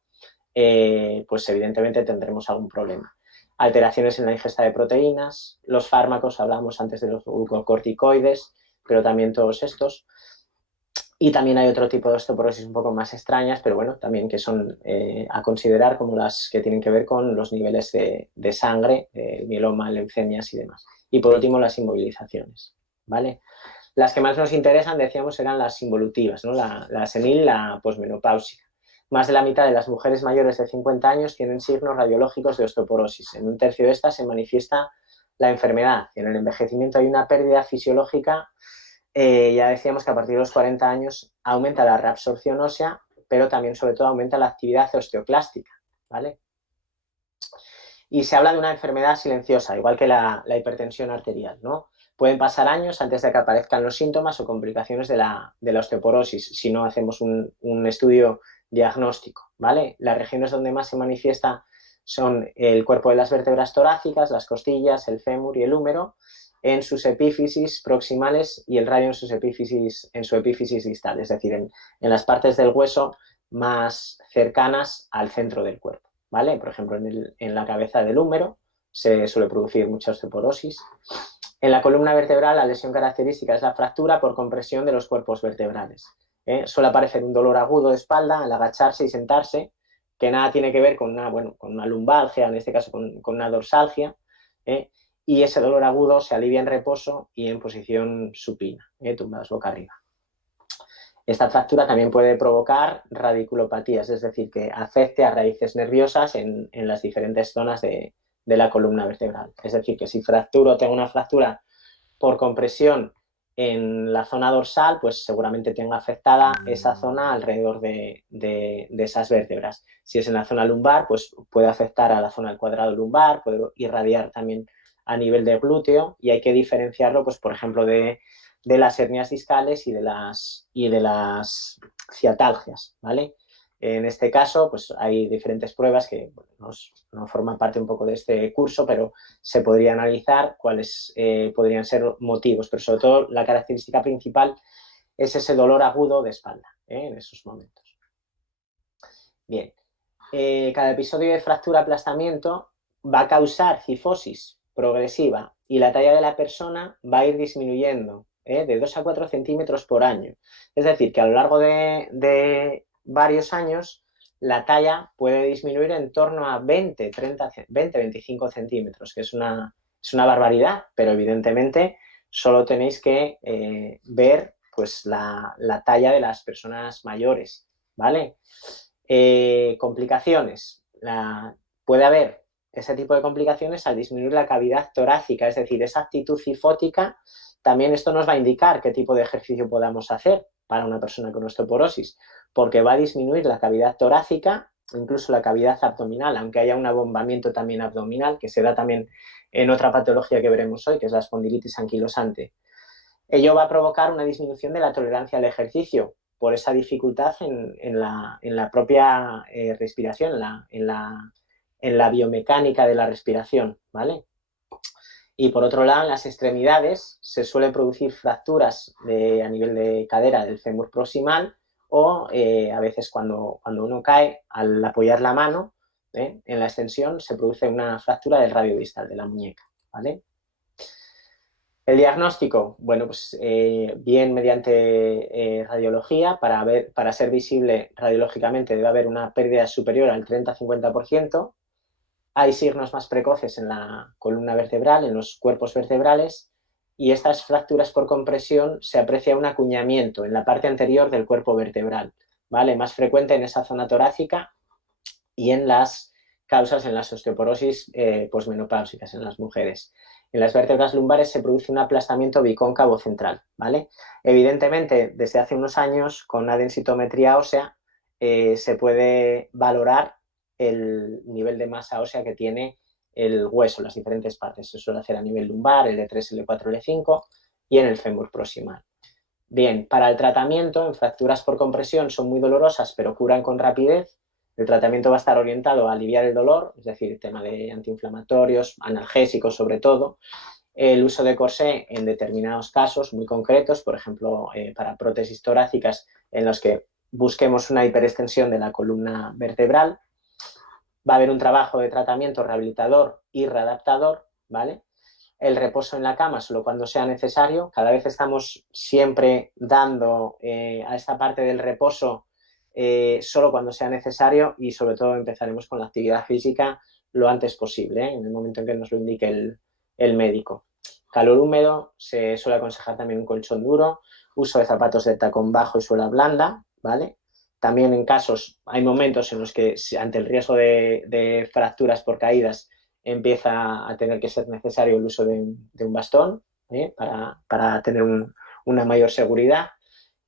pues evidentemente tendremos algún problema. Alteraciones en la ingesta de proteínas, los fármacos, hablamos antes de los glucocorticoides, pero también todos estos. Y también hay otro tipo de osteoporosis un poco más extrañas, pero bueno, también que son a considerar, como las que tienen que ver con los niveles de sangre, mieloma, leucemias y demás. Y por último, las inmovilizaciones, ¿vale? Las que más nos interesan, decíamos, eran las involutivas, ¿no? La senil y la posmenopáusica. Más de la mitad de las mujeres mayores de 50 años tienen signos radiológicos de osteoporosis. En un tercio de estas se manifiesta la enfermedad. En el envejecimiento hay una pérdida fisiológica. Ya decíamos que a partir de los 40 años aumenta la reabsorción ósea, pero también, sobre todo, aumenta la actividad osteoclástica, ¿vale? Y se habla de una enfermedad silenciosa, igual que la hipertensión arterial, ¿no? Pueden pasar años antes de que aparezcan los síntomas o complicaciones de la osteoporosis si no hacemos un estudio diagnóstico, ¿vale? Las regiones donde más se manifiesta son el cuerpo de las vértebras torácicas, las costillas, el fémur y el húmero, en sus epífisis proximales y el radio en su epífisis distal, es decir, en las partes del hueso más cercanas al centro del cuerpo, ¿vale? Por ejemplo, en la cabeza del húmero se suele producir mucha osteoporosis. En la columna vertebral, la lesión característica es la fractura por compresión de los cuerpos vertebrales. Suele aparecer un dolor agudo de espalda al agacharse y sentarse, que nada tiene que ver con una lumbalgia, en este caso con una dorsalgia, y ese dolor agudo se alivia en reposo y en posición supina, tumbados boca arriba. Esta fractura también puede provocar radiculopatías, es decir, que afecte a raíces nerviosas en las diferentes zonas de la columna vertebral. Es decir, que si tengo una fractura por compresión en la zona dorsal, pues seguramente tenga afectada esa zona alrededor de esas vértebras. Si es en la zona lumbar, pues puede afectar a la zona del cuadrado lumbar, puede irradiar también a nivel del glúteo y hay que diferenciarlo, pues por ejemplo, de las hernias discales y de las ciatalgias, ¿vale? En este caso, pues hay diferentes pruebas que no forman parte un poco de este curso, pero se podría analizar cuáles podrían ser motivos, pero sobre todo la característica principal es ese dolor agudo de espalda en esos momentos. Bien, cada episodio de fractura-aplastamiento va a causar cifosis progresiva y la talla de la persona va a ir disminuyendo de 2 a 4 centímetros por año. Es decir, que a lo largo de varios años la talla puede disminuir en torno a 20-25 centímetros, que es una barbaridad, pero evidentemente solo tenéis que ver pues, la talla de las personas mayores, ¿vale? Complicaciones. Puede haber ese tipo de complicaciones al disminuir la cavidad torácica, es decir, esa actitud cifótica. También esto nos va a indicar qué tipo de ejercicio podamos hacer para una persona con osteoporosis, porque va a disminuir la cavidad torácica, incluso la cavidad abdominal, aunque haya un abombamiento también abdominal, que se da también en otra patología que veremos hoy, que es la espondilitis anquilosante. Ello va a provocar una disminución de la tolerancia al ejercicio, por esa dificultad en la propia respiración, en la biomecánica de la respiración, ¿vale? Y por otro lado, en las extremidades se suelen producir fracturas a nivel de cadera del fémur proximal o a veces cuando uno cae, al apoyar la mano en la extensión, se produce una fractura del radio distal de la muñeca, ¿vale? El diagnóstico, bueno, pues bien mediante radiología, para ser visible radiológicamente debe haber una pérdida superior al 30-50%. Hay signos más precoces en la columna vertebral, en los cuerpos vertebrales, y estas fracturas por compresión se aprecia un acuñamiento en la parte anterior del cuerpo vertebral, ¿vale? Más frecuente en esa zona torácica y en las causas en las osteoporosis posmenopáusicas en las mujeres. En las vértebras lumbares se produce un aplastamiento bicóncavo central, ¿vale? Evidentemente, desde hace unos años, con una densitometría ósea, se puede valorar el nivel de masa ósea que tiene el hueso, las diferentes partes. Se suele hacer a nivel lumbar, L3, L4, L5 y en el fémur proximal. Bien, para el tratamiento, en fracturas por compresión son muy dolorosas, pero curan con rapidez. El tratamiento va a estar orientado a aliviar el dolor, es decir, el tema de antiinflamatorios, analgésicos sobre todo, el uso de corsé en determinados casos muy concretos, por ejemplo, para prótesis torácicas en los que busquemos una hiperextensión de la columna vertebral. Va a haber un trabajo de tratamiento rehabilitador y readaptador, ¿vale? El reposo en la cama solo cuando sea necesario. Cada vez estamos siempre dando a esta parte del reposo solo cuando sea necesario y sobre todo empezaremos con la actividad física lo antes posible, en el momento en que nos lo indique el médico. Calor húmedo, se suele aconsejar también un colchón duro, uso de zapatos de tacón bajo y suela blanda, ¿vale? También hay momentos en los que ante el riesgo de fracturas por caídas empieza a tener que ser necesario el uso de un bastón para tener una mayor seguridad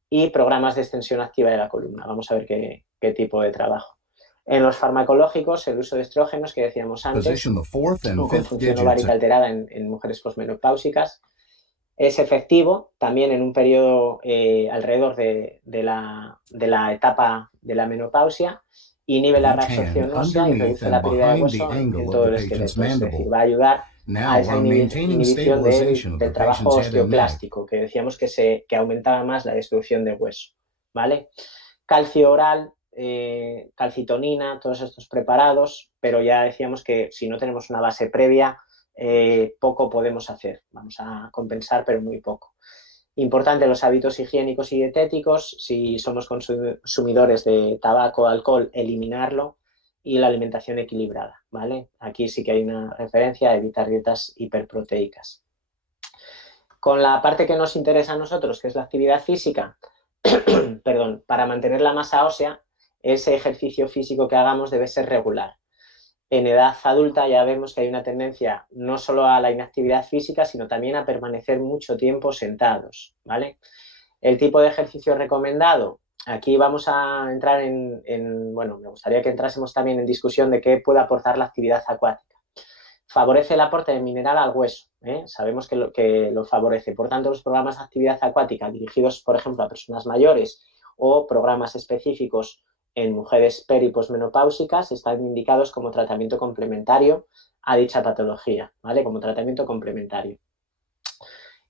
y programas de extensión activa de la columna. Vamos a ver qué tipo de trabajo. En los farmacológicos, el uso de estrógenos, que decíamos antes, con función ovárica alterada en mujeres posmenopáusicas, Es efectivo también en un periodo alrededor de la etapa de la menopausia, inhibe la Each hand reabsorción ósea y underneath reduce and la pérdida de behind the hueso angle en of todo the el patient's esqueleto, es decir, mandible. va a ayudar a Now, esa while maintaining inhibición stabilization of del the trabajo patient's head and neck, osteoclástico, que decíamos que aumentaba más la destrucción de hueso, ¿vale? Calcio oral, calcitonina, todos estos preparados, pero ya decíamos que si no tenemos una base previa, poco podemos hacer. Vamos a compensar, pero muy poco. Importante los hábitos higiénicos y dietéticos. Si somos consumidores de tabaco, alcohol, eliminarlo, y la alimentación equilibrada, ¿vale? Aquí sí que hay una referencia a evitar dietas hiperproteicas. Con la parte que nos interesa a nosotros, que es la actividad física, perdón, para mantener la masa ósea, ese ejercicio físico que hagamos debe ser regular. En edad adulta ya vemos que hay una tendencia no solo a la inactividad física, sino también a permanecer mucho tiempo sentados, ¿vale? El tipo de ejercicio recomendado, aquí vamos a entrar bueno, me gustaría que entrásemos también en discusión de qué puede aportar la actividad acuática. Favorece el aporte de mineral al hueso, sabemos que lo favorece. Por tanto, los programas de actividad acuática dirigidos, por ejemplo, a personas mayores o programas específicos en mujeres peri- y posmenopáusicas están indicados como tratamiento complementario a dicha patología, ¿vale? Como tratamiento complementario.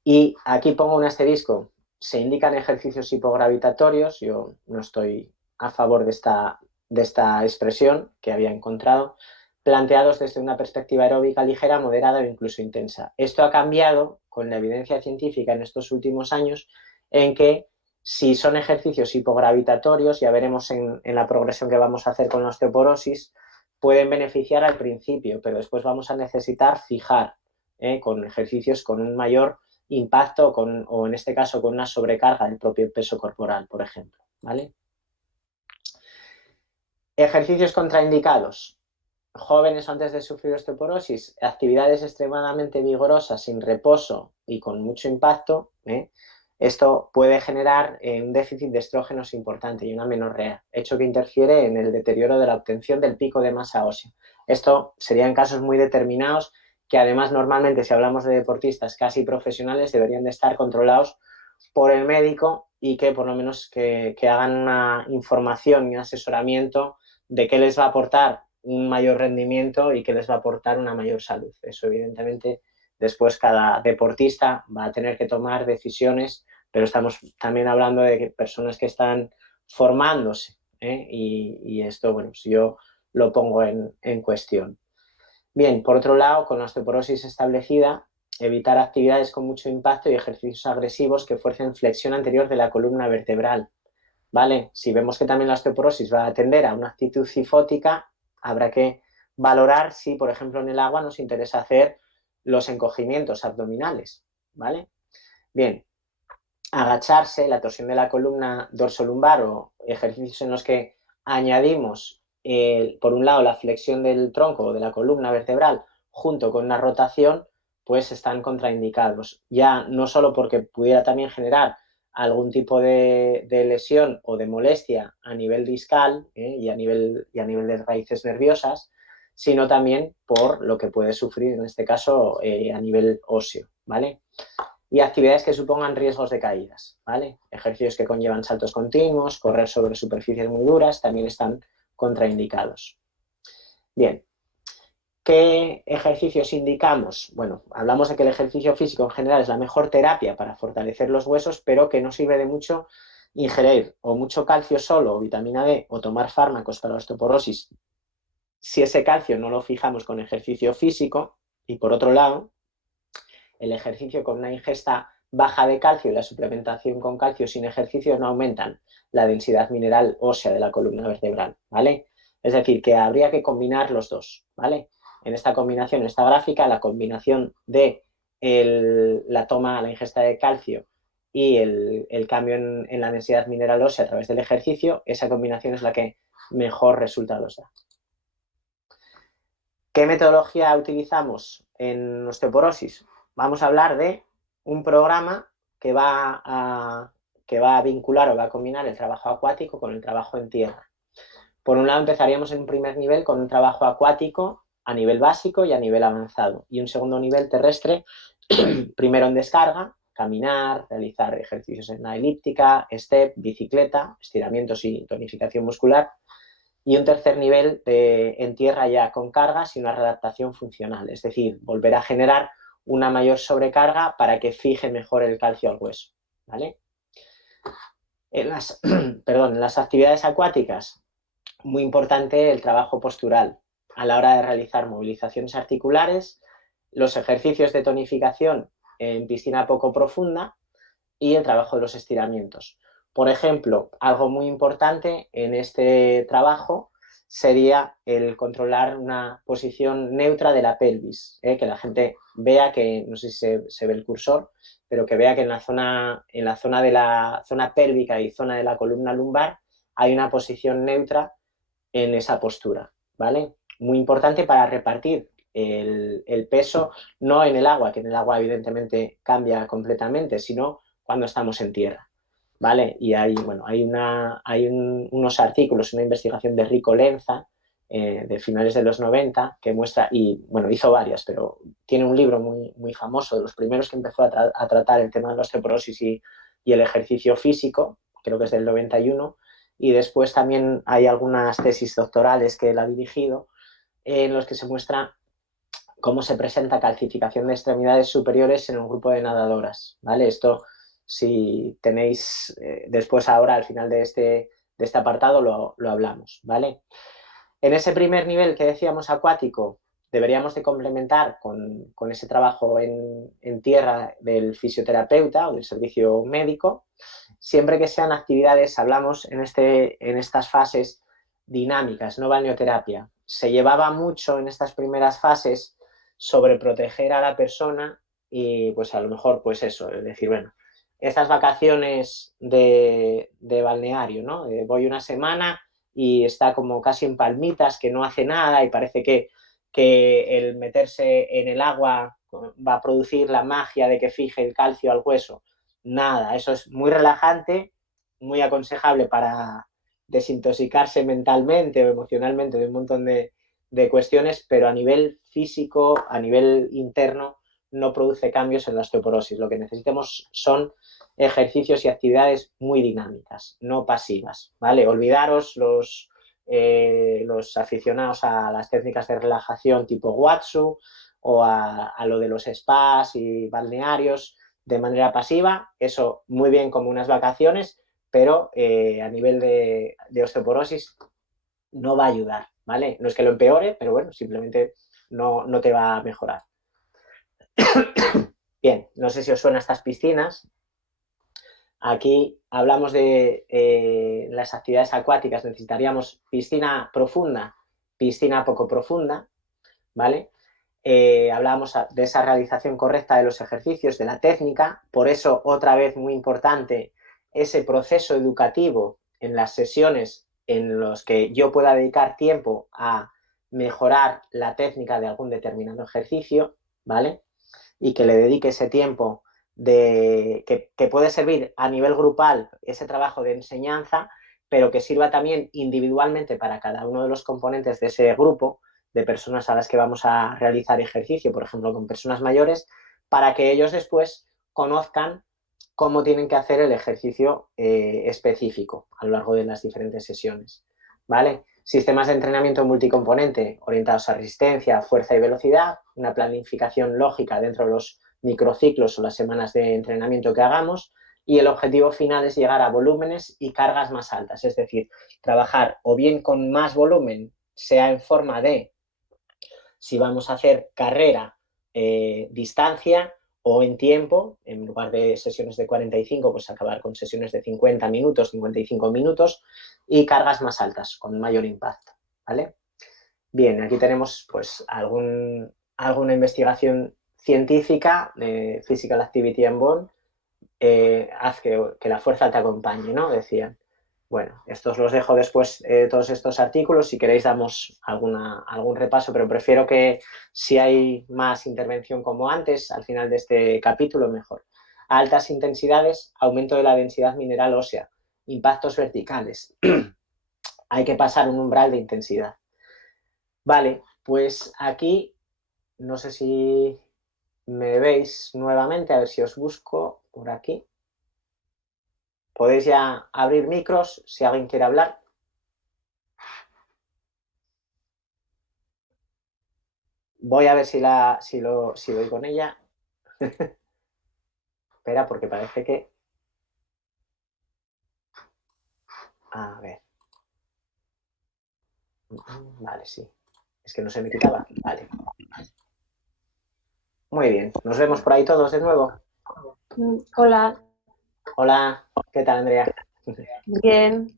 Y aquí pongo un asterisco. Se indican ejercicios hipogravitatorios. Yo no estoy a favor de esta expresión que había encontrado, planteados desde una perspectiva aeróbica ligera, moderada o incluso intensa. Esto ha cambiado con la evidencia científica en estos últimos años, en que si son ejercicios hipogravitatorios, ya veremos en la progresión que vamos a hacer con la osteoporosis, pueden beneficiar al principio, pero después vamos a necesitar fijar con ejercicios con un mayor impacto o en este caso con una sobrecarga del propio peso corporal, por ejemplo, ¿vale? Ejercicios contraindicados. Jóvenes antes de sufrir osteoporosis, actividades extremadamente vigorosas, sin reposo y con mucho impacto, esto puede generar un déficit de estrógenos importante y una menorrea, hecho que interfiere en el deterioro de la obtención del pico de masa ósea. Esto sería en casos muy determinados que además normalmente si hablamos de deportistas casi profesionales deberían de estar controlados por el médico y que por lo menos que hagan una información y un asesoramiento de qué les va a aportar un mayor rendimiento y qué les va a aportar una mayor salud. Eso evidentemente después cada deportista va a tener que tomar decisiones, pero estamos también hablando de personas que están formándose, y esto, bueno, si yo lo pongo en cuestión. Bien, por otro lado, con la osteoporosis establecida, evitar actividades con mucho impacto y ejercicios agresivos que fuercen flexión anterior de la columna vertebral, ¿vale? Si vemos que también la osteoporosis va a tender a una actitud cifótica, habrá que valorar si, por ejemplo, en el agua nos interesa hacer los encogimientos abdominales, ¿vale? Bien, agacharse, la torsión de la columna dorsolumbar o ejercicios en los que añadimos, por un lado, la flexión del tronco o de la columna vertebral junto con una rotación, pues están contraindicados. Ya no solo porque pudiera también generar algún tipo de lesión o de molestia a nivel discal y a nivel de raíces nerviosas, sino también por lo que puede sufrir en este caso a nivel óseo, ¿vale? Y actividades que supongan riesgos de caídas, ¿vale? Ejercicios que conllevan saltos continuos, correr sobre superficies muy duras, también están contraindicados. Bien, ¿qué ejercicios indicamos? Bueno, hablamos de que el ejercicio físico en general es la mejor terapia para fortalecer los huesos, pero que no sirve de mucho ingerir o mucho calcio solo o vitamina D o tomar fármacos para la osteoporosis si ese calcio no lo fijamos con ejercicio físico. Y por otro lado, el ejercicio con una ingesta baja de calcio y la suplementación con calcio sin ejercicio no aumentan la densidad mineral ósea de la columna vertebral, ¿vale? Es decir, que habría que combinar los dos, ¿vale? En esta combinación, en esta gráfica, la combinación de la ingesta de calcio y el cambio en la densidad mineral ósea a través del ejercicio, esa combinación es la que mejor resultados da. ¿Qué metodología utilizamos en osteoporosis? Vamos a hablar de un programa que va a vincular o va a combinar el trabajo acuático con el trabajo en tierra. Por un lado, empezaríamos en un primer nivel con un trabajo acuático a nivel básico y a nivel avanzado. Y un segundo nivel terrestre, primero en descarga, caminar, realizar ejercicios en la elíptica, step, bicicleta, estiramientos y tonificación muscular. Y un tercer nivel en tierra ya con cargas y una readaptación funcional, es decir, volver a generar una mayor sobrecarga para que fije mejor el calcio al hueso, ¿vale? En las actividades acuáticas, muy importante el trabajo postural a la hora de realizar movilizaciones articulares, los ejercicios de tonificación en piscina poco profunda y el trabajo de los estiramientos. Por ejemplo, algo muy importante en este trabajo sería el controlar una posición neutra de la pelvis, que la gente vea que, no sé si se ve el cursor, pero que vea que en la zona de la zona pélvica y zona de la columna lumbar hay una posición neutra en esa postura, ¿vale? Muy importante para repartir el peso, no en el agua, que en el agua evidentemente cambia completamente, sino cuando estamos en tierra, ¿vale? Y hay unos artículos, una investigación de Rico Lenza, de finales de los 90, que muestra, y bueno, hizo varias, pero tiene un libro muy, muy famoso, de los primeros que empezó a tratar el tema de la osteoporosis y el ejercicio físico, creo que es del 91, y después también hay algunas tesis doctorales que él ha dirigido, en los que se muestra cómo se presenta calcificación de extremidades superiores en un grupo de nadadoras, ¿vale? Esto, si tenéis después ahora, al final de este apartado, lo hablamos, ¿vale? En ese primer nivel que decíamos acuático, deberíamos de complementar con ese trabajo en tierra del fisioterapeuta o del servicio médico, siempre que sean actividades, hablamos en estas fases dinámicas, no balneoterapia. Se llevaba mucho en estas primeras fases sobre proteger a la persona y pues a lo mejor pues eso, es decir, bueno, estas vacaciones de balneario, ¿no? Voy una semana y está como casi en palmitas, que no hace nada y parece que el meterse en el agua va a producir la magia de que fije el calcio al hueso. Nada, eso es muy relajante, muy aconsejable para desintoxicarse mentalmente o emocionalmente de un montón de cuestiones, pero a nivel físico, a nivel interno, no produce cambios en la osteoporosis. Lo que necesitamos son ejercicios y actividades muy dinámicas, no pasivas, ¿vale? Olvidaros los aficionados a las técnicas de relajación tipo Watsu o a lo de los spas y balnearios de manera pasiva, eso muy bien como unas vacaciones, pero a nivel de osteoporosis no va a ayudar, ¿vale? No es que lo empeore, pero bueno, simplemente no te va a mejorar. Bien, no sé si os suenan estas piscinas. Aquí hablamos de las actividades acuáticas, necesitaríamos piscina profunda, piscina poco profunda, ¿vale? Hablábamos de esa realización correcta de los ejercicios, de la técnica, por eso otra vez muy importante ese proceso educativo en las sesiones en los que yo pueda dedicar tiempo a mejorar la técnica de algún determinado ejercicio, ¿vale? Y que le dedique ese tiempo que puede servir a nivel grupal ese trabajo de enseñanza, pero que sirva también individualmente para cada uno de los componentes de ese grupo de personas a las que vamos a realizar ejercicio, por ejemplo, con personas mayores, para que ellos después conozcan cómo tienen que hacer el ejercicio específico a lo largo de las diferentes sesiones, ¿vale? Sistemas de entrenamiento multicomponente orientados a resistencia, fuerza y velocidad, una planificación lógica dentro de los microciclos o las semanas de entrenamiento que hagamos, y el objetivo final es llegar a volúmenes y cargas más altas, es decir, trabajar o bien con más volumen, sea en forma de si vamos a hacer carrera, distancia o en tiempo, en lugar de sesiones de 45, pues acabar con sesiones de 50 minutos, 55 minutos y cargas más altas, con mayor impacto, ¿vale? Bien, aquí tenemos pues alguna investigación científica de Physical Activity and Bone, haz que la fuerza te acompañe, ¿no? Decían. Bueno, estos los dejo después, todos estos artículos, si queréis damos algún repaso, pero prefiero que si hay más intervención como antes, al final de este capítulo, mejor. A altas intensidades, aumento de la densidad mineral ósea, impactos verticales. Hay que pasar un umbral de intensidad. Vale, pues aquí, no sé si me veis nuevamente, a ver si os busco. por aquí. Podéis ya abrir micros si alguien quiere hablar. Voy a ver si doy con ella. Espera, porque parece que... A ver. Vale, sí. Es que no se me quitaba. Vale. Muy bien. Nos vemos por ahí todos de nuevo. Hola, Hola. ¿Qué tal, Andrea? bien.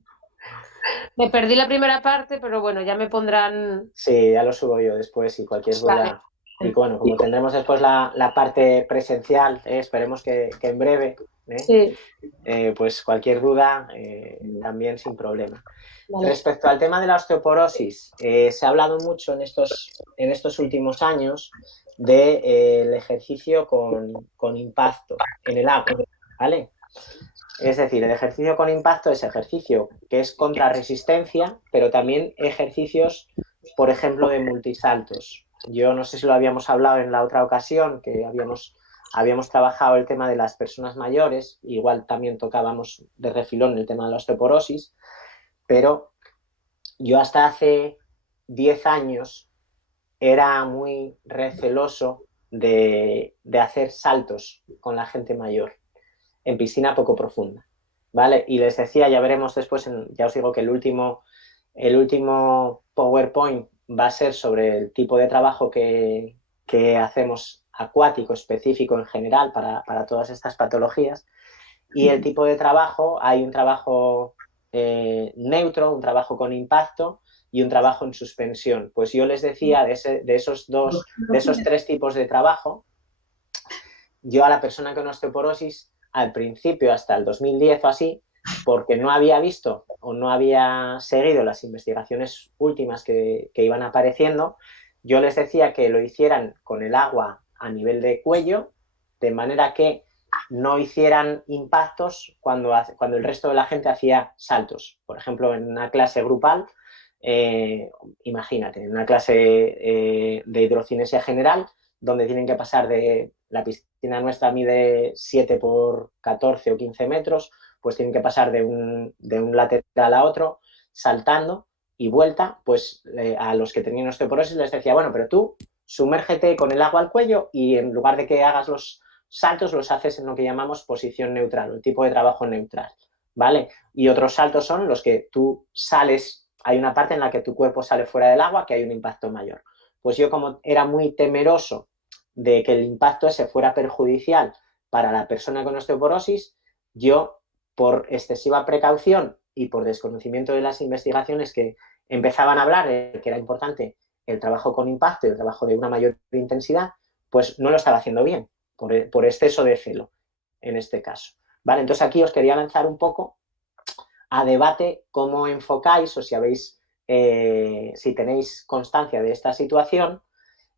Me perdí la primera parte, pero bueno, ya me pondrán... Sí, ya lo subo yo después y cualquier duda. Vale. Y bueno, como tendremos después la parte presencial, esperemos que en breve, Sí, pues cualquier duda también sin problema. vale. Respecto al tema de la osteoporosis, se ha hablado mucho en estos últimos años del ejercicio con impacto en el agua, ¿vale? Es decir, el ejercicio con impacto es ejercicio que es contra resistencia, pero también ejercicios, por ejemplo, de multisaltos. Yo no sé si lo habíamos hablado en la otra ocasión, que habíamos trabajado el tema de las personas mayores, igual también tocábamos de refilón el tema de la osteoporosis, pero yo hasta hace 10 años era muy receloso de hacer saltos con la gente mayor en piscina poco profunda, ¿vale? Y les decía, ya veremos después, ya os digo que el último PowerPoint va a ser sobre el tipo de trabajo que hacemos acuático específico en general para todas estas patologías. Y el tipo de trabajo, hay un trabajo neutro, un trabajo con impacto y un trabajo en suspensión. Pues yo les decía de esos 3 tipos de trabajo, yo a la persona con osteoporosis, al principio, hasta el 2010 o así, porque no había visto o no había seguido las investigaciones últimas que iban apareciendo, yo les decía que lo hicieran con el agua a nivel de cuello, de manera que no hicieran impactos cuando el resto de la gente hacía saltos. Por ejemplo, en una clase grupal, imagínate, en una clase de hidrocinesia general, donde tienen que pasar de la piscina nuestra mide 7 por 14 o 15 metros, pues tienen que pasar de un lateral a otro saltando y vuelta, pues a los que tenían osteoporosis les decía, bueno, pero tú sumérgete con el agua al cuello y en lugar de que hagas los saltos los haces en lo que llamamos posición neutral, un tipo de trabajo neutral, ¿vale? Y otros saltos son los que tú sales, hay una parte en la que tu cuerpo sale fuera del agua, que hay un impacto mayor. Pues yo, como era muy temeroso de que el impacto ese fuera perjudicial para la persona con osteoporosis, yo, por excesiva precaución y por desconocimiento de las investigaciones que empezaban a hablar de que era importante el trabajo con impacto y el trabajo de una mayor intensidad, pues no lo estaba haciendo bien, por exceso de celo, en este caso. ¿Vale? Entonces aquí os quería lanzar un poco a debate cómo enfocáis o si tenéis constancia de esta situación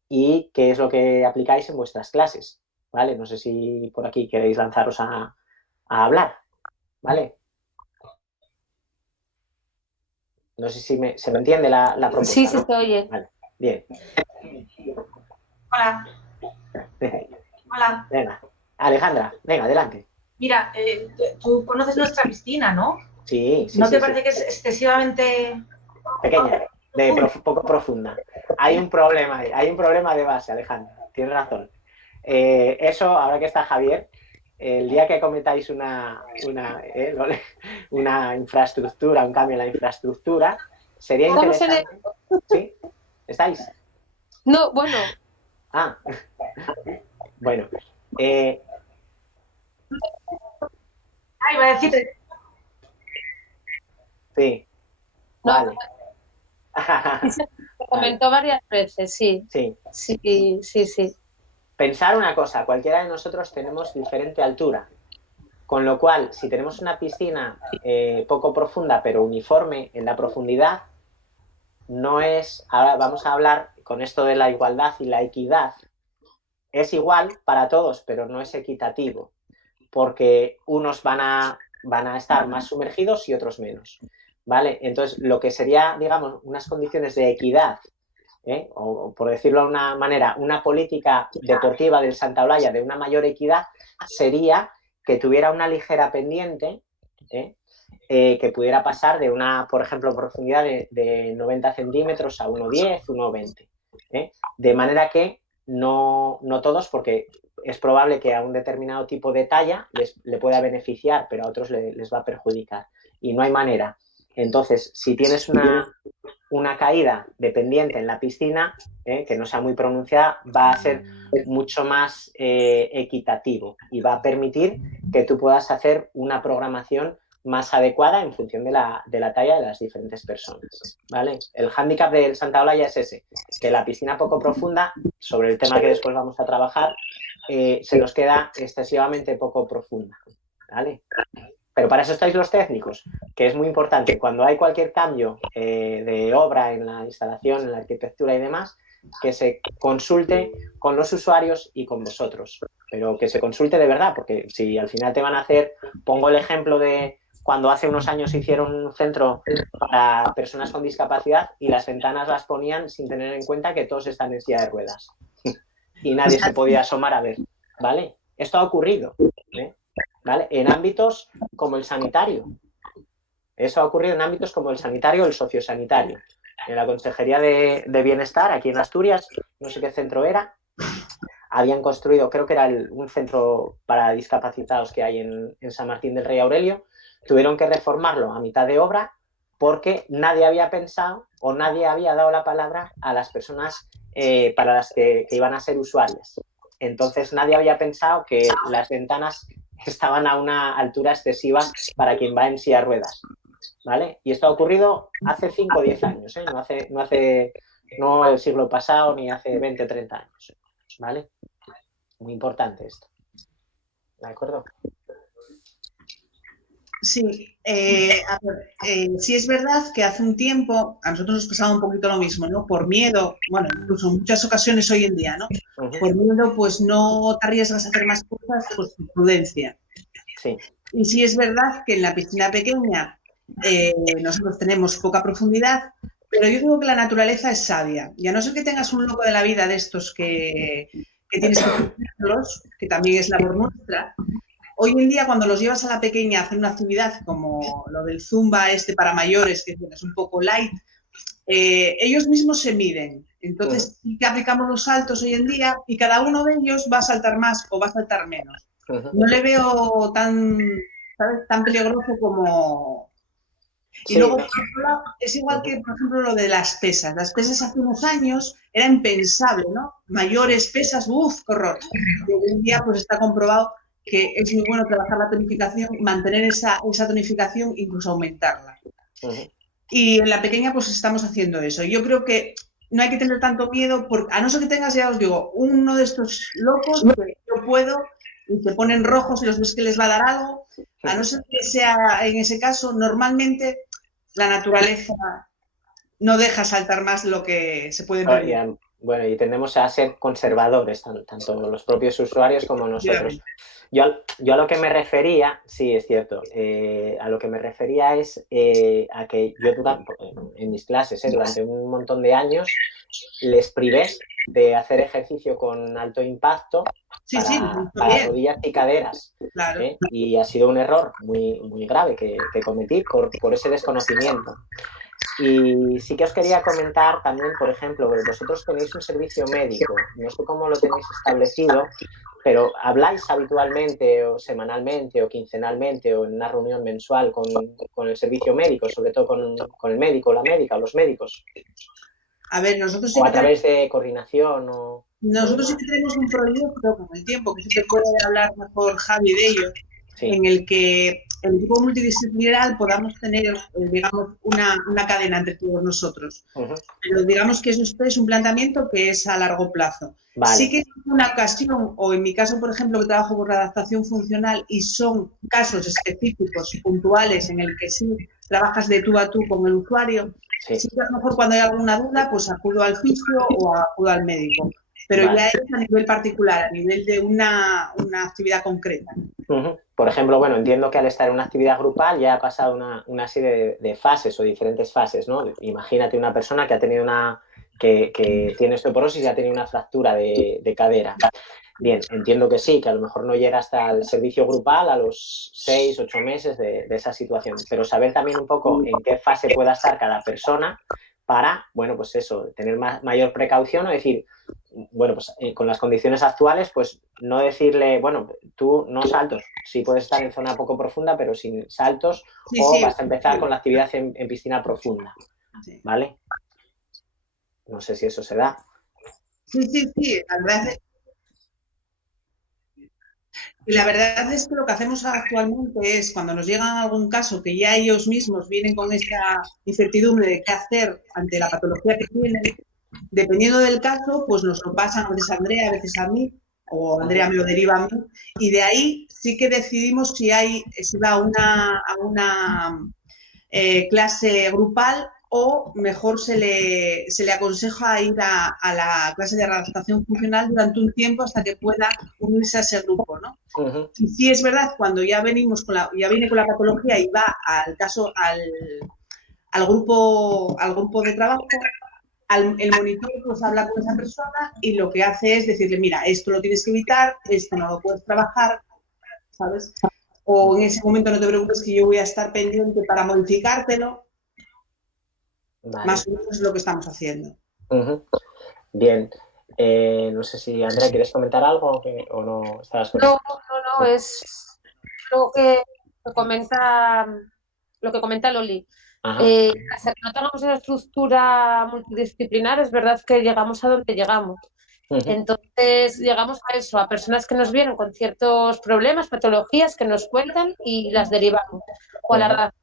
y qué es lo que aplicáis en vuestras clases, ¿vale? No sé si por aquí queréis lanzaros a hablar, ¿vale? No sé si se me entiende la propuesta, Sí, sí, ¿no? se oye. Vale, bien. Hola, hola. Venga, Alejandra, venga, adelante. Mira, tú conoces nuestra piscina, ¿no? Sí, sí, ¿No te sí, parece que es excesivamente pequeña, poco profunda. Hay un problema de base, Alejandra, tienes razón. Eso, ahora que está Javier, el día que cometáis una infraestructura, un cambio en la infraestructura, sería Estamos en interesante. ¿Sí? ¿Estáis? No, bueno, Ah, bueno. Ah, iba a decirte. Sí, no, vale. se Vale, comentó varias veces, sí. sí. Sí, sí, sí. Pensar una cosa, cualquiera de nosotros tenemos diferente altura, con lo cual, si tenemos una piscina poco profunda pero uniforme en la profundidad, no es, ahora vamos a hablar con esto de la igualdad y la equidad, es igual para todos, pero no es equitativo, porque unos van a estar más sumergidos y otros menos, ¿vale? Entonces, lo que sería, digamos, unas condiciones de equidad, o por decirlo de una manera, una política deportiva del Santa Olaya de una mayor equidad, sería que tuviera una ligera pendiente, que pudiera pasar de una, por ejemplo, profundidad de 90 centímetros a 1,10, 1,20. De manera que no todos, porque es probable que a un determinado tipo de talla le pueda beneficiar, pero a otros les va a perjudicar. Y no hay manera. Entonces, si tienes una caída de pendiente en la piscina, que no sea muy pronunciada, va a ser mucho más equitativo y va a permitir que tú puedas hacer una programación más adecuada en función de la talla de las diferentes personas, ¿vale? El hándicap del Santa Olaya es ese, que la piscina poco profunda, sobre el tema que después vamos a trabajar, se nos queda excesivamente poco profunda, ¿vale? Pero para eso estáis los técnicos, que es muy importante. Cuando hay cualquier cambio de obra en la instalación, en la arquitectura y demás, que se consulte con los usuarios y con vosotros. Pero que se consulte de verdad, porque si al final te van a hacer... Pongo el ejemplo de cuando hace unos años hicieron un centro para personas con discapacidad y las ventanas las ponían sin tener en cuenta que todos están en silla de ruedas. Y nadie se podía asomar a ver, ¿vale? Esto ha ocurrido, ¿vale? En ámbitos como el sanitario. Eso ha ocurrido en ámbitos como el sanitario o el sociosanitario. En la Consejería de Bienestar, aquí en Asturias, no sé qué centro era, habían construido, creo que era un centro para discapacitados que hay en San Martín del Rey Aurelio, tuvieron que reformarlo a mitad de obra porque nadie había pensado o nadie había dado la palabra a las personas para las que iban a ser usuarias. Entonces nadie había pensado que las ventanas estaban a una altura excesiva para quien va en silla de ruedas, ¿vale? Y esto ha ocurrido hace 5 o 10 años, no el siglo pasado ni hace 20 o 30 años, ¿vale? Muy importante esto, ¿de acuerdo? Sí, sí es verdad que hace un tiempo a nosotros nos pasaba un poquito lo mismo, ¿no? Por miedo, bueno, incluso en muchas ocasiones hoy en día, ¿no? Por miedo, pues no te arriesgas a hacer más cosas, pues por prudencia. Sí. Y sí es verdad que en la piscina pequeña nosotros tenemos poca profundidad, pero yo digo que la naturaleza es sabia. Y a no ser que tengas un loco de la vida de estos que tienes que cuidarlos, que también es labor nuestra. Hoy en día, cuando los llevas a la pequeña a hacer una actividad como lo del Zumba para mayores, que es un poco light, ellos mismos se miden. Entonces, sí que aplicamos los saltos hoy en día y cada uno de ellos va a saltar más o va a saltar menos. No le veo tan peligroso como... Y luego, por otro lado, es igual que, por ejemplo, lo de las pesas. Las pesas hace unos años era impensable, ¿no? Mayores pesas, ¡uf, qué horror! Y hoy en día, pues está comprobado que es muy bueno trabajar la tonificación, mantener esa tonificación, incluso aumentarla. Y en la pequeña, pues estamos haciendo eso. Yo creo que no hay que tener tanto miedo, porque a no ser que tengas, ya os digo, uno de estos locos que yo puedo y se ponen rojos y los ves que les va a dar algo, a no ser que sea en ese caso, normalmente la naturaleza no deja saltar más de lo que se puede permitir. Bueno, y tendemos a ser conservadores, tanto los propios usuarios como nosotros. Yo a lo que me refería, sí, es cierto, a lo que me refería es a que yo en mis clases, durante un montón de años, les privé de hacer ejercicio con alto impacto para rodillas y caderas. Claro. Y ha sido un error muy, muy grave que cometí por ese desconocimiento. Y sí que os quería comentar también, por ejemplo, vosotros tenéis un servicio médico, no sé cómo lo tenéis establecido, pero ¿habláis habitualmente o semanalmente o quincenalmente o en una reunión mensual con el servicio médico, sobre todo con el médico, la médica o los médicos? A ver, nosotros sí o a través de coordinación o... Nosotros sí que tenemos un proyecto con el tiempo, que sí que puede hablar mejor Javi de ello, sí, en el que el equipo multidisciplinar podamos tener, digamos, una cadena entre todos nosotros. Pero digamos que eso es un planteamiento que es a largo plazo. Vale. Sí que es una ocasión, o en mi caso, por ejemplo, que trabajo por adaptación funcional y son casos específicos, puntuales, en el que sí trabajas de tú a tú con el usuario, sí que a lo mejor cuando hay alguna duda, pues acudo al fisio o acudo al médico. Pero ya es a nivel particular, a nivel de una actividad concreta. Por ejemplo, bueno, entiendo que al estar en una actividad grupal ya ha pasado una serie de fases o diferentes fases, ¿no? Imagínate una persona que ha tenido que tiene osteoporosis y ha tenido una fractura de cadera. Bien, entiendo que sí, que a lo mejor no llega hasta el servicio grupal a los 6, 8 meses de esa situación, pero saber también un poco en qué fase pueda estar cada persona para, bueno, pues eso, tener mayor precaución o decir, bueno, pues con las condiciones actuales, pues no decirle, bueno, tú no saltos, sí puedes estar en zona poco profunda, pero sin saltos, Sí, o sí, vas a empezar sí, con la actividad en piscina profunda, sí. ¿vale? No sé si eso se da. Sí, sí, sí, la verdad es que lo que hacemos actualmente es cuando nos llega algún caso que ya ellos mismos vienen con esa incertidumbre de qué hacer ante la patología que tienen, dependiendo del caso, pues nos lo pasan a veces a Andrea, a veces a mí, o Andrea me lo deriva a mí, y de ahí sí que decidimos si va a una clase grupal o mejor se le aconseja ir a la clase de adaptación funcional durante un tiempo hasta que pueda unirse a ese grupo, ¿no? Uh-huh. Y sí es verdad, cuando ya venimos ya viene con la patología y va al grupo de trabajo, el monitor pues habla con esa persona y lo que hace es decirle, mira, esto lo tienes que evitar, esto no lo puedes trabajar, ¿sabes? O en ese momento no te preocupes que yo voy a estar pendiente para modificártelo. Vale. Más o menos es lo que estamos haciendo. Uh-huh. Bien. No sé si, Andrea, ¿quieres comentar algo o no estabas con No, es lo que comenta Loli. Hasta que no tengamos una estructura multidisciplinar, es verdad que llegamos a donde llegamos. Uh-huh. Entonces, llegamos a eso, a personas que nos vienen con ciertos problemas, patologías que nos cuentan y las derivamos. O a la redactación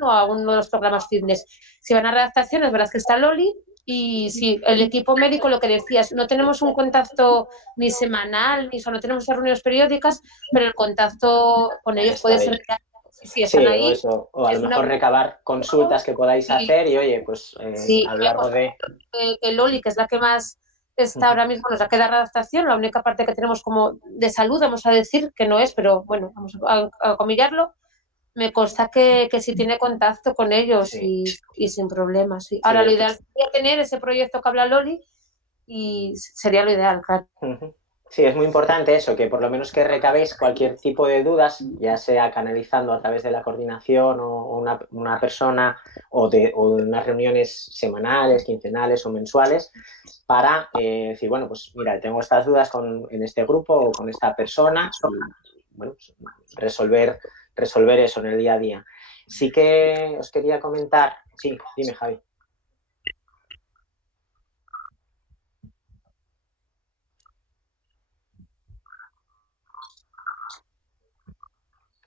o a uno de los programas fitness. Si van a redactación, es verdad que está Loli. Y sí, el equipo médico, lo que decías, no tenemos un contacto ni semanal, no tenemos reuniones periódicas, pero el contacto con ellos Está puede bien. ser que sí, están o ahí. eso, o a lo Es una mejor recabar consultas que podáis hacer y, oye, pues sí, a lo largo de... que Loli, que es la que más está ahora mismo, nos la queda redactación, la única parte que tenemos como de salud, vamos a decir, que no es, pero bueno, vamos a comillarlo, me consta que sí tiene contacto con ellos Sí. y sin problemas. Sí. Sí, Ahora, lo ideal sería tener ese proyecto que habla Loli y sería lo ideal, claro. Uh-huh. Sí, es muy importante eso, que por lo menos que recabéis cualquier tipo de dudas, ya sea canalizando a través de la coordinación o una persona o de unas reuniones semanales, quincenales o mensuales, para decir, bueno, pues mira, tengo estas dudas en este grupo o con esta persona y, bueno, pues resolver eso en el día a día. Sí que os quería comentar, sí, dime, Javi.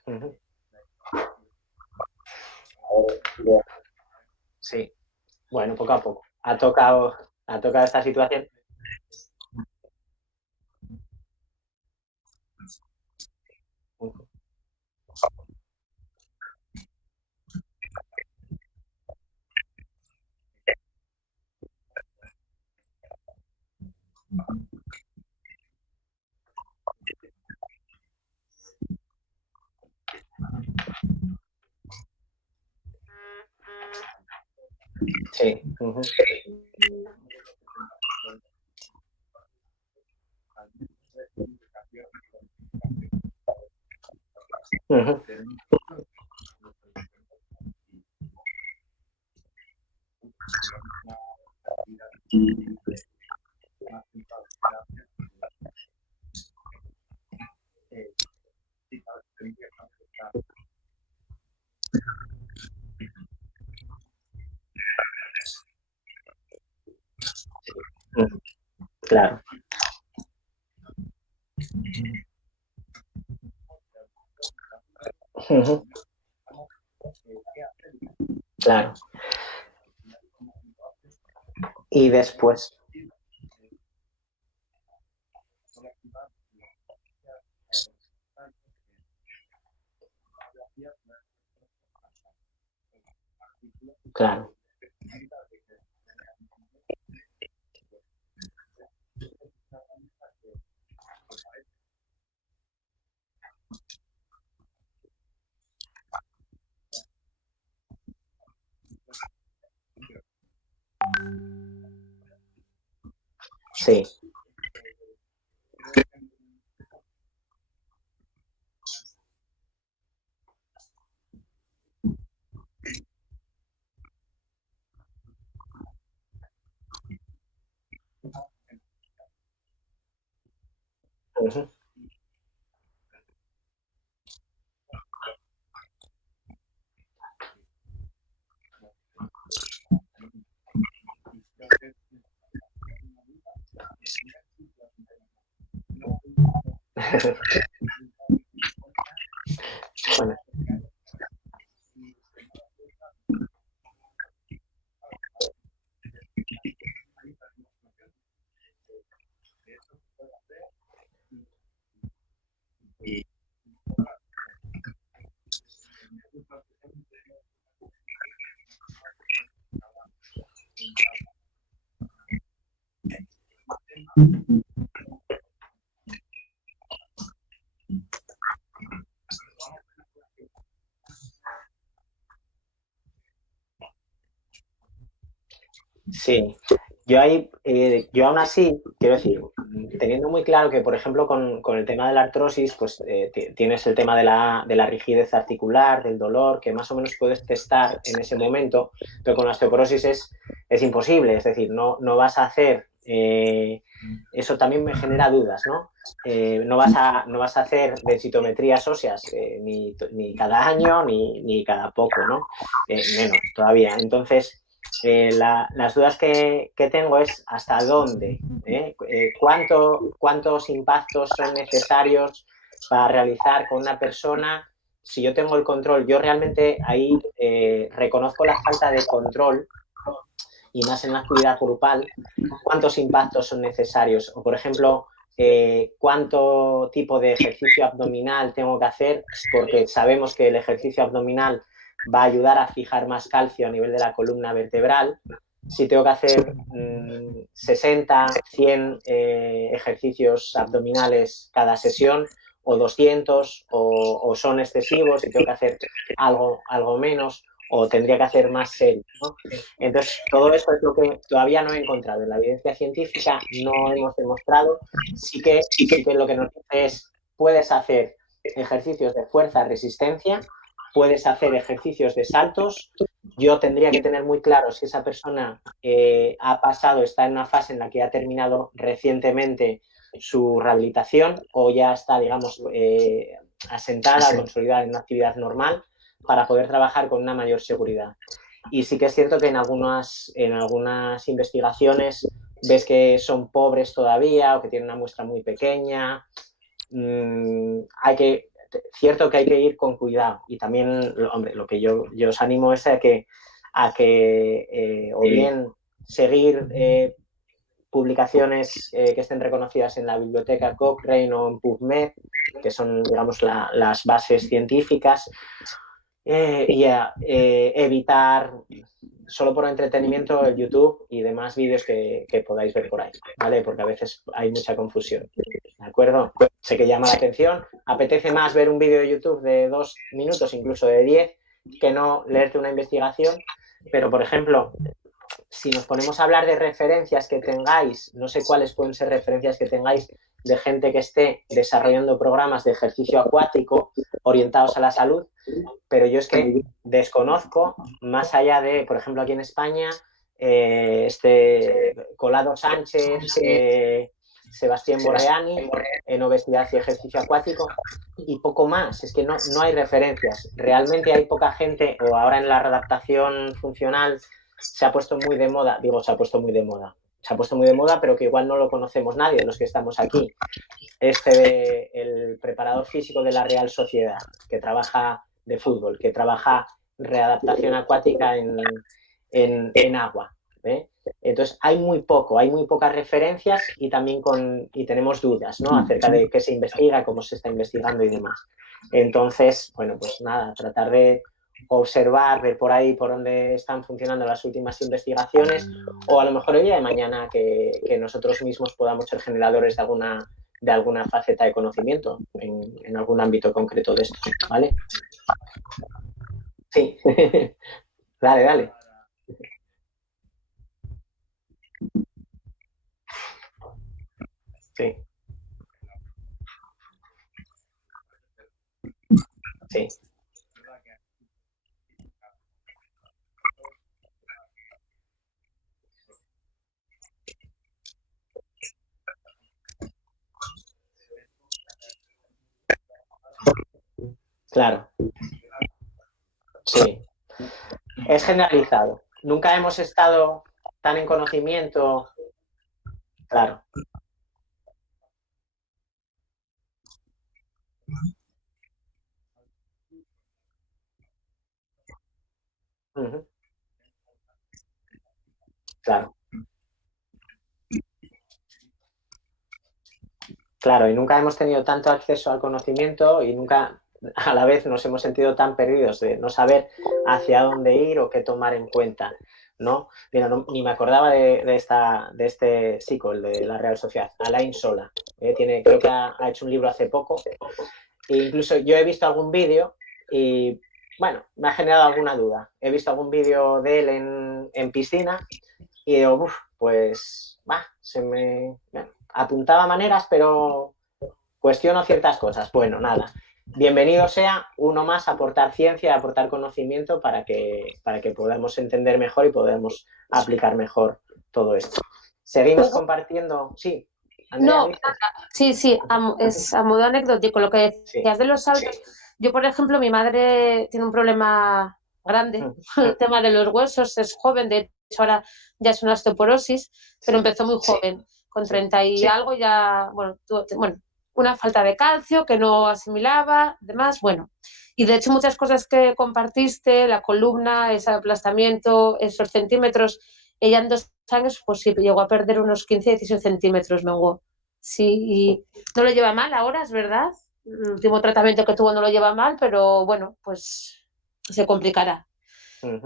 Uh-huh. Sí, bueno, poco a poco. Ha tocado esta situación. Uh-huh. Sí. Uh-huh. Uh-huh. Uh-huh. Claro. Uh-huh. Claro. Y después. Claro. Sí. Ujú. Bueno, sí. Yo aún así, quiero decir, teniendo muy claro que, por ejemplo, con el tema de la artrosis, pues tienes el tema de la rigidez articular, del dolor, que más o menos puedes testar en ese momento, pero con la osteoporosis es imposible, es decir, no vas a hacer, eso también me genera dudas, ¿no? No vas a hacer densitometrías óseas ni cada año ni cada poco, ¿no? Menos todavía. Entonces, las dudas que tengo es hasta dónde, cuántos impactos son necesarios para realizar con una persona. Si yo tengo el control, yo realmente ahí reconozco la falta de control y más en la actividad grupal, cuántos impactos son necesarios. O, por ejemplo, cuánto tipo de ejercicio abdominal tengo que hacer, porque sabemos que el ejercicio abdominal va a ayudar a fijar más calcio a nivel de la columna vertebral. Si tengo que hacer 60, 100 ejercicios abdominales cada sesión, o 200, o son excesivos, si tengo que hacer algo menos, o tendría que hacer más serio, ¿no? Entonces, todo eso es lo que todavía no he encontrado. En la evidencia científica no hemos demostrado. Sí que lo que nos dice es, puedes hacer ejercicios de fuerza, resistencia, puedes hacer ejercicios de saltos. Yo tendría que tener muy claro si esa persona está en una fase en la que ha terminado recientemente su rehabilitación o ya está, digamos, asentada, consolidada en una actividad normal para poder trabajar con una mayor seguridad. Y sí que es cierto que en algunas investigaciones ves que son pobres todavía o que tienen una muestra muy pequeña. Cierto que hay que ir con cuidado. Y también, hombre, lo que yo os animo es a que o bien seguir publicaciones que estén reconocidas en la biblioteca Cochrane o en PubMed, que son, digamos, las bases científicas, y evitar solo por entretenimiento el YouTube y demás vídeos que podáis ver por ahí, ¿vale? Porque a veces hay mucha confusión, ¿de acuerdo? Sé que llama la atención, apetece más ver un vídeo de YouTube de 2 minutos, incluso de 10, que no leerte una investigación, pero, por ejemplo, si nos ponemos a hablar de referencias que tengáis, no sé cuáles pueden ser referencias que tengáis de gente que esté desarrollando programas de ejercicio acuático orientados a la salud, pero yo es que desconozco, más allá de, por ejemplo, aquí en España, Colado Sánchez, Sebastián Borreani, en obesidad y ejercicio acuático, y poco más. Es que no hay referencias. Realmente hay poca gente, o ahora en la readaptación funcional se ha puesto muy de moda, se ha puesto muy de moda, pero que igual no lo conocemos nadie de los que estamos aquí. El preparador físico de la Real Sociedad, que trabaja de fútbol, que trabaja readaptación acuática en agua. Entonces, hay muy pocas referencias y también tenemos dudas, ¿no? Acerca de qué se investiga, cómo se está investigando y demás. Entonces, bueno, pues nada, tratar de observar, ver por ahí por dónde están funcionando las últimas investigaciones, o a lo mejor el día de mañana que nosotros mismos podamos ser generadores de alguna faceta de conocimiento en algún ámbito concreto de esto, ¿vale? Sí, dale. Sí, sí. Sí. Es generalizado. Nunca hemos estado tan en conocimiento. Claro. Ujú. Claro. Claro, y nunca hemos tenido tanto acceso al conocimiento y nunca a la vez nos hemos sentido tan perdidos de no saber hacia dónde ir o qué tomar en cuenta, ¿no? Mira, ni me acordaba de este chico, el de la Real Sociedad, Alain Sola. Creo que ha hecho un libro hace poco. E incluso yo he visto algún vídeo y, bueno, me ha generado alguna duda. He visto algún vídeo de él en piscina y digo, uff, pues, se me apuntaba maneras, pero cuestiono ciertas cosas. Bueno, nada. Bienvenido sea uno más a aportar ciencia, a aportar conocimiento para que podamos entender mejor y podamos aplicar mejor todo esto. Seguimos compartiendo. Sí, Andrea, No, ¿dices? sí, es a modo anecdótico lo que decías Sí. de los saltos. Yo, por ejemplo, mi madre tiene un problema grande, el tema de los huesos, es joven, de hecho ahora ya es una osteoporosis, pero Sí. empezó muy joven, con Sí. 30 y algo ya, bueno, una falta de calcio que no asimilaba, demás, bueno. Y de hecho muchas cosas que compartiste, la columna, ese aplastamiento, esos centímetros, ella en 2 años, pues sí, llegó a perder unos 15-16 centímetros, menguó. Sí, y no lo lleva mal ahora, es verdad. El último tratamiento que tuvo no lo lleva mal, pero bueno, pues se complicará.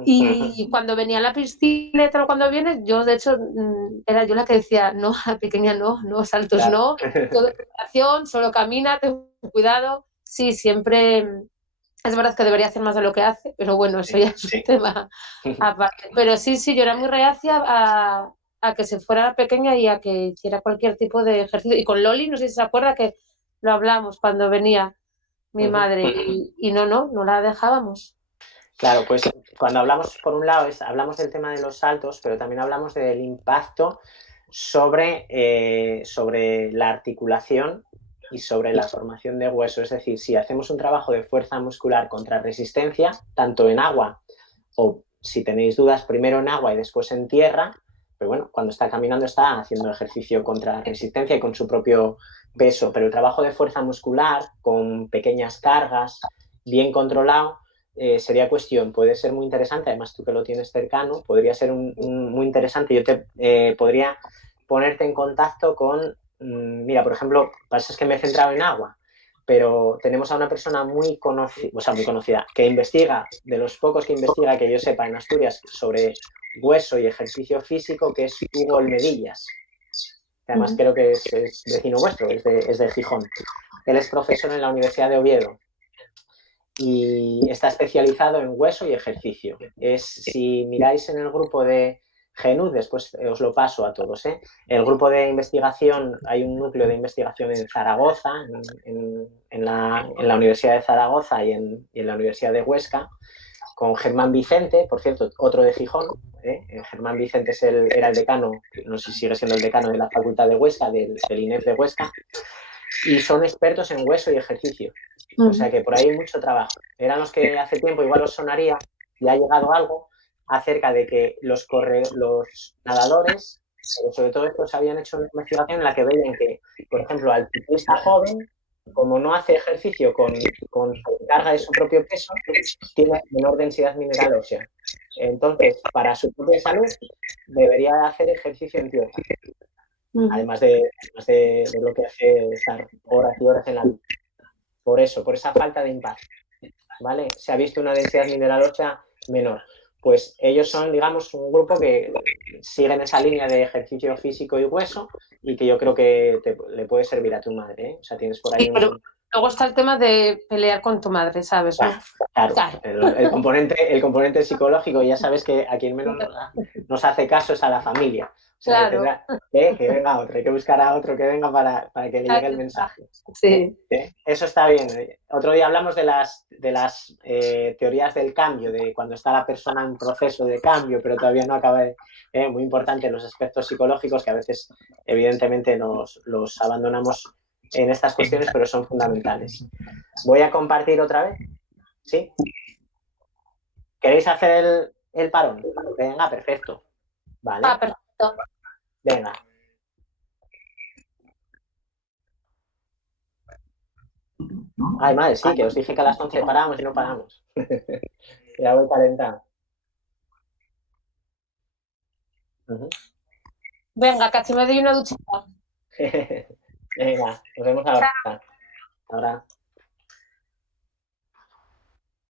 Y cuando venía a la piscina y tal, cuando viene, yo de hecho era yo la que decía, no, a la pequeña no, saltos Claro. no, todo educación, solo camina, ten cuidado. Sí, siempre es verdad que debería hacer más de lo que hace, pero bueno, eso ya es un tema aparte. Pero sí, yo era muy reacia a que se fuera la pequeña y a que hiciera cualquier tipo de ejercicio. Y con Loli, no sé si se acuerda que lo hablamos cuando venía mi madre y no la dejábamos. Claro, pues cuando hablamos, por un lado, hablamos del tema de los saltos, pero también hablamos del impacto sobre la articulación y sobre la formación de hueso. Es decir, si hacemos un trabajo de fuerza muscular contra resistencia, tanto en agua o si tenéis dudas, primero en agua y después en tierra, pero bueno, cuando está caminando está haciendo ejercicio contra la resistencia y con su propio peso, pero el trabajo de fuerza muscular con pequeñas cargas, bien controlado, sería cuestión, puede ser muy interesante, además tú que lo tienes cercano, podría ser muy interesante. Yo te podría ponerte en contacto con, mira, por ejemplo, pasa es que me he centrado en agua, pero tenemos a una persona muy conocida, que investiga, de los pocos que investiga que yo sepa en Asturias sobre hueso y ejercicio físico, que es Hugo Olmedillas. Además creo que es vecino vuestro, es de Gijón. Él es profesor en la Universidad de Oviedo y está especializado en hueso y ejercicio. Si miráis en el grupo de GENUD, después os lo paso a todos, el grupo de investigación, hay un núcleo de investigación en Zaragoza, en la Universidad de Zaragoza y en la Universidad de Huesca, con Germán Vicente, por cierto, otro de Gijón. Germán Vicente era el decano, no sé si sigue siendo el decano de la Facultad de Huesca, del INEF de Huesca, y son expertos en hueso y ejercicio. O sea que por ahí hay mucho trabajo. Eran los que hace tiempo igual os sonaría y ha llegado algo acerca de que los nadadores, pero sobre todo estos, habían hecho una investigación en la que veían que, por ejemplo, al ciclista joven, como no hace ejercicio con carga de su propio peso, tiene menor densidad mineral ósea. Entonces, para su propia salud, debería hacer ejercicio en tierra. Además de lo que hace estar horas y horas en la luz. Por eso, por esa falta de impacto, ¿vale? Se ha visto una densidad mineral ósea menor. Pues ellos son, digamos, un grupo que siguen esa línea de ejercicio físico y hueso y que yo creo que le puede servir a tu madre, ¿eh? O sea, tienes por ahí pero luego está el tema de pelear con tu madre, ¿sabes? ¿No? Claro. El componente psicológico, ya sabes que a quien menos nos hace caso es a la familia. O sea, claro. que venga otro, hay que buscar a otro que venga para que le llegue el mensaje. Sí. Eso está bien. Otro día hablamos de las teorías del cambio, de cuando está la persona en proceso de cambio, pero todavía no acaba de... muy importante los aspectos psicológicos que a veces, evidentemente, los abandonamos en estas cuestiones, pero son fundamentales. Voy a compartir otra vez. ¿Sí? ¿Queréis hacer el parón? Venga, perfecto. Vale, Perfecto. venga. Ay, madre, sí, que os dije que a las 11 paramos y no paramos. Ya voy calentando. Venga, casi me doy una duchita. Venga, nos vemos ahora. Ahora.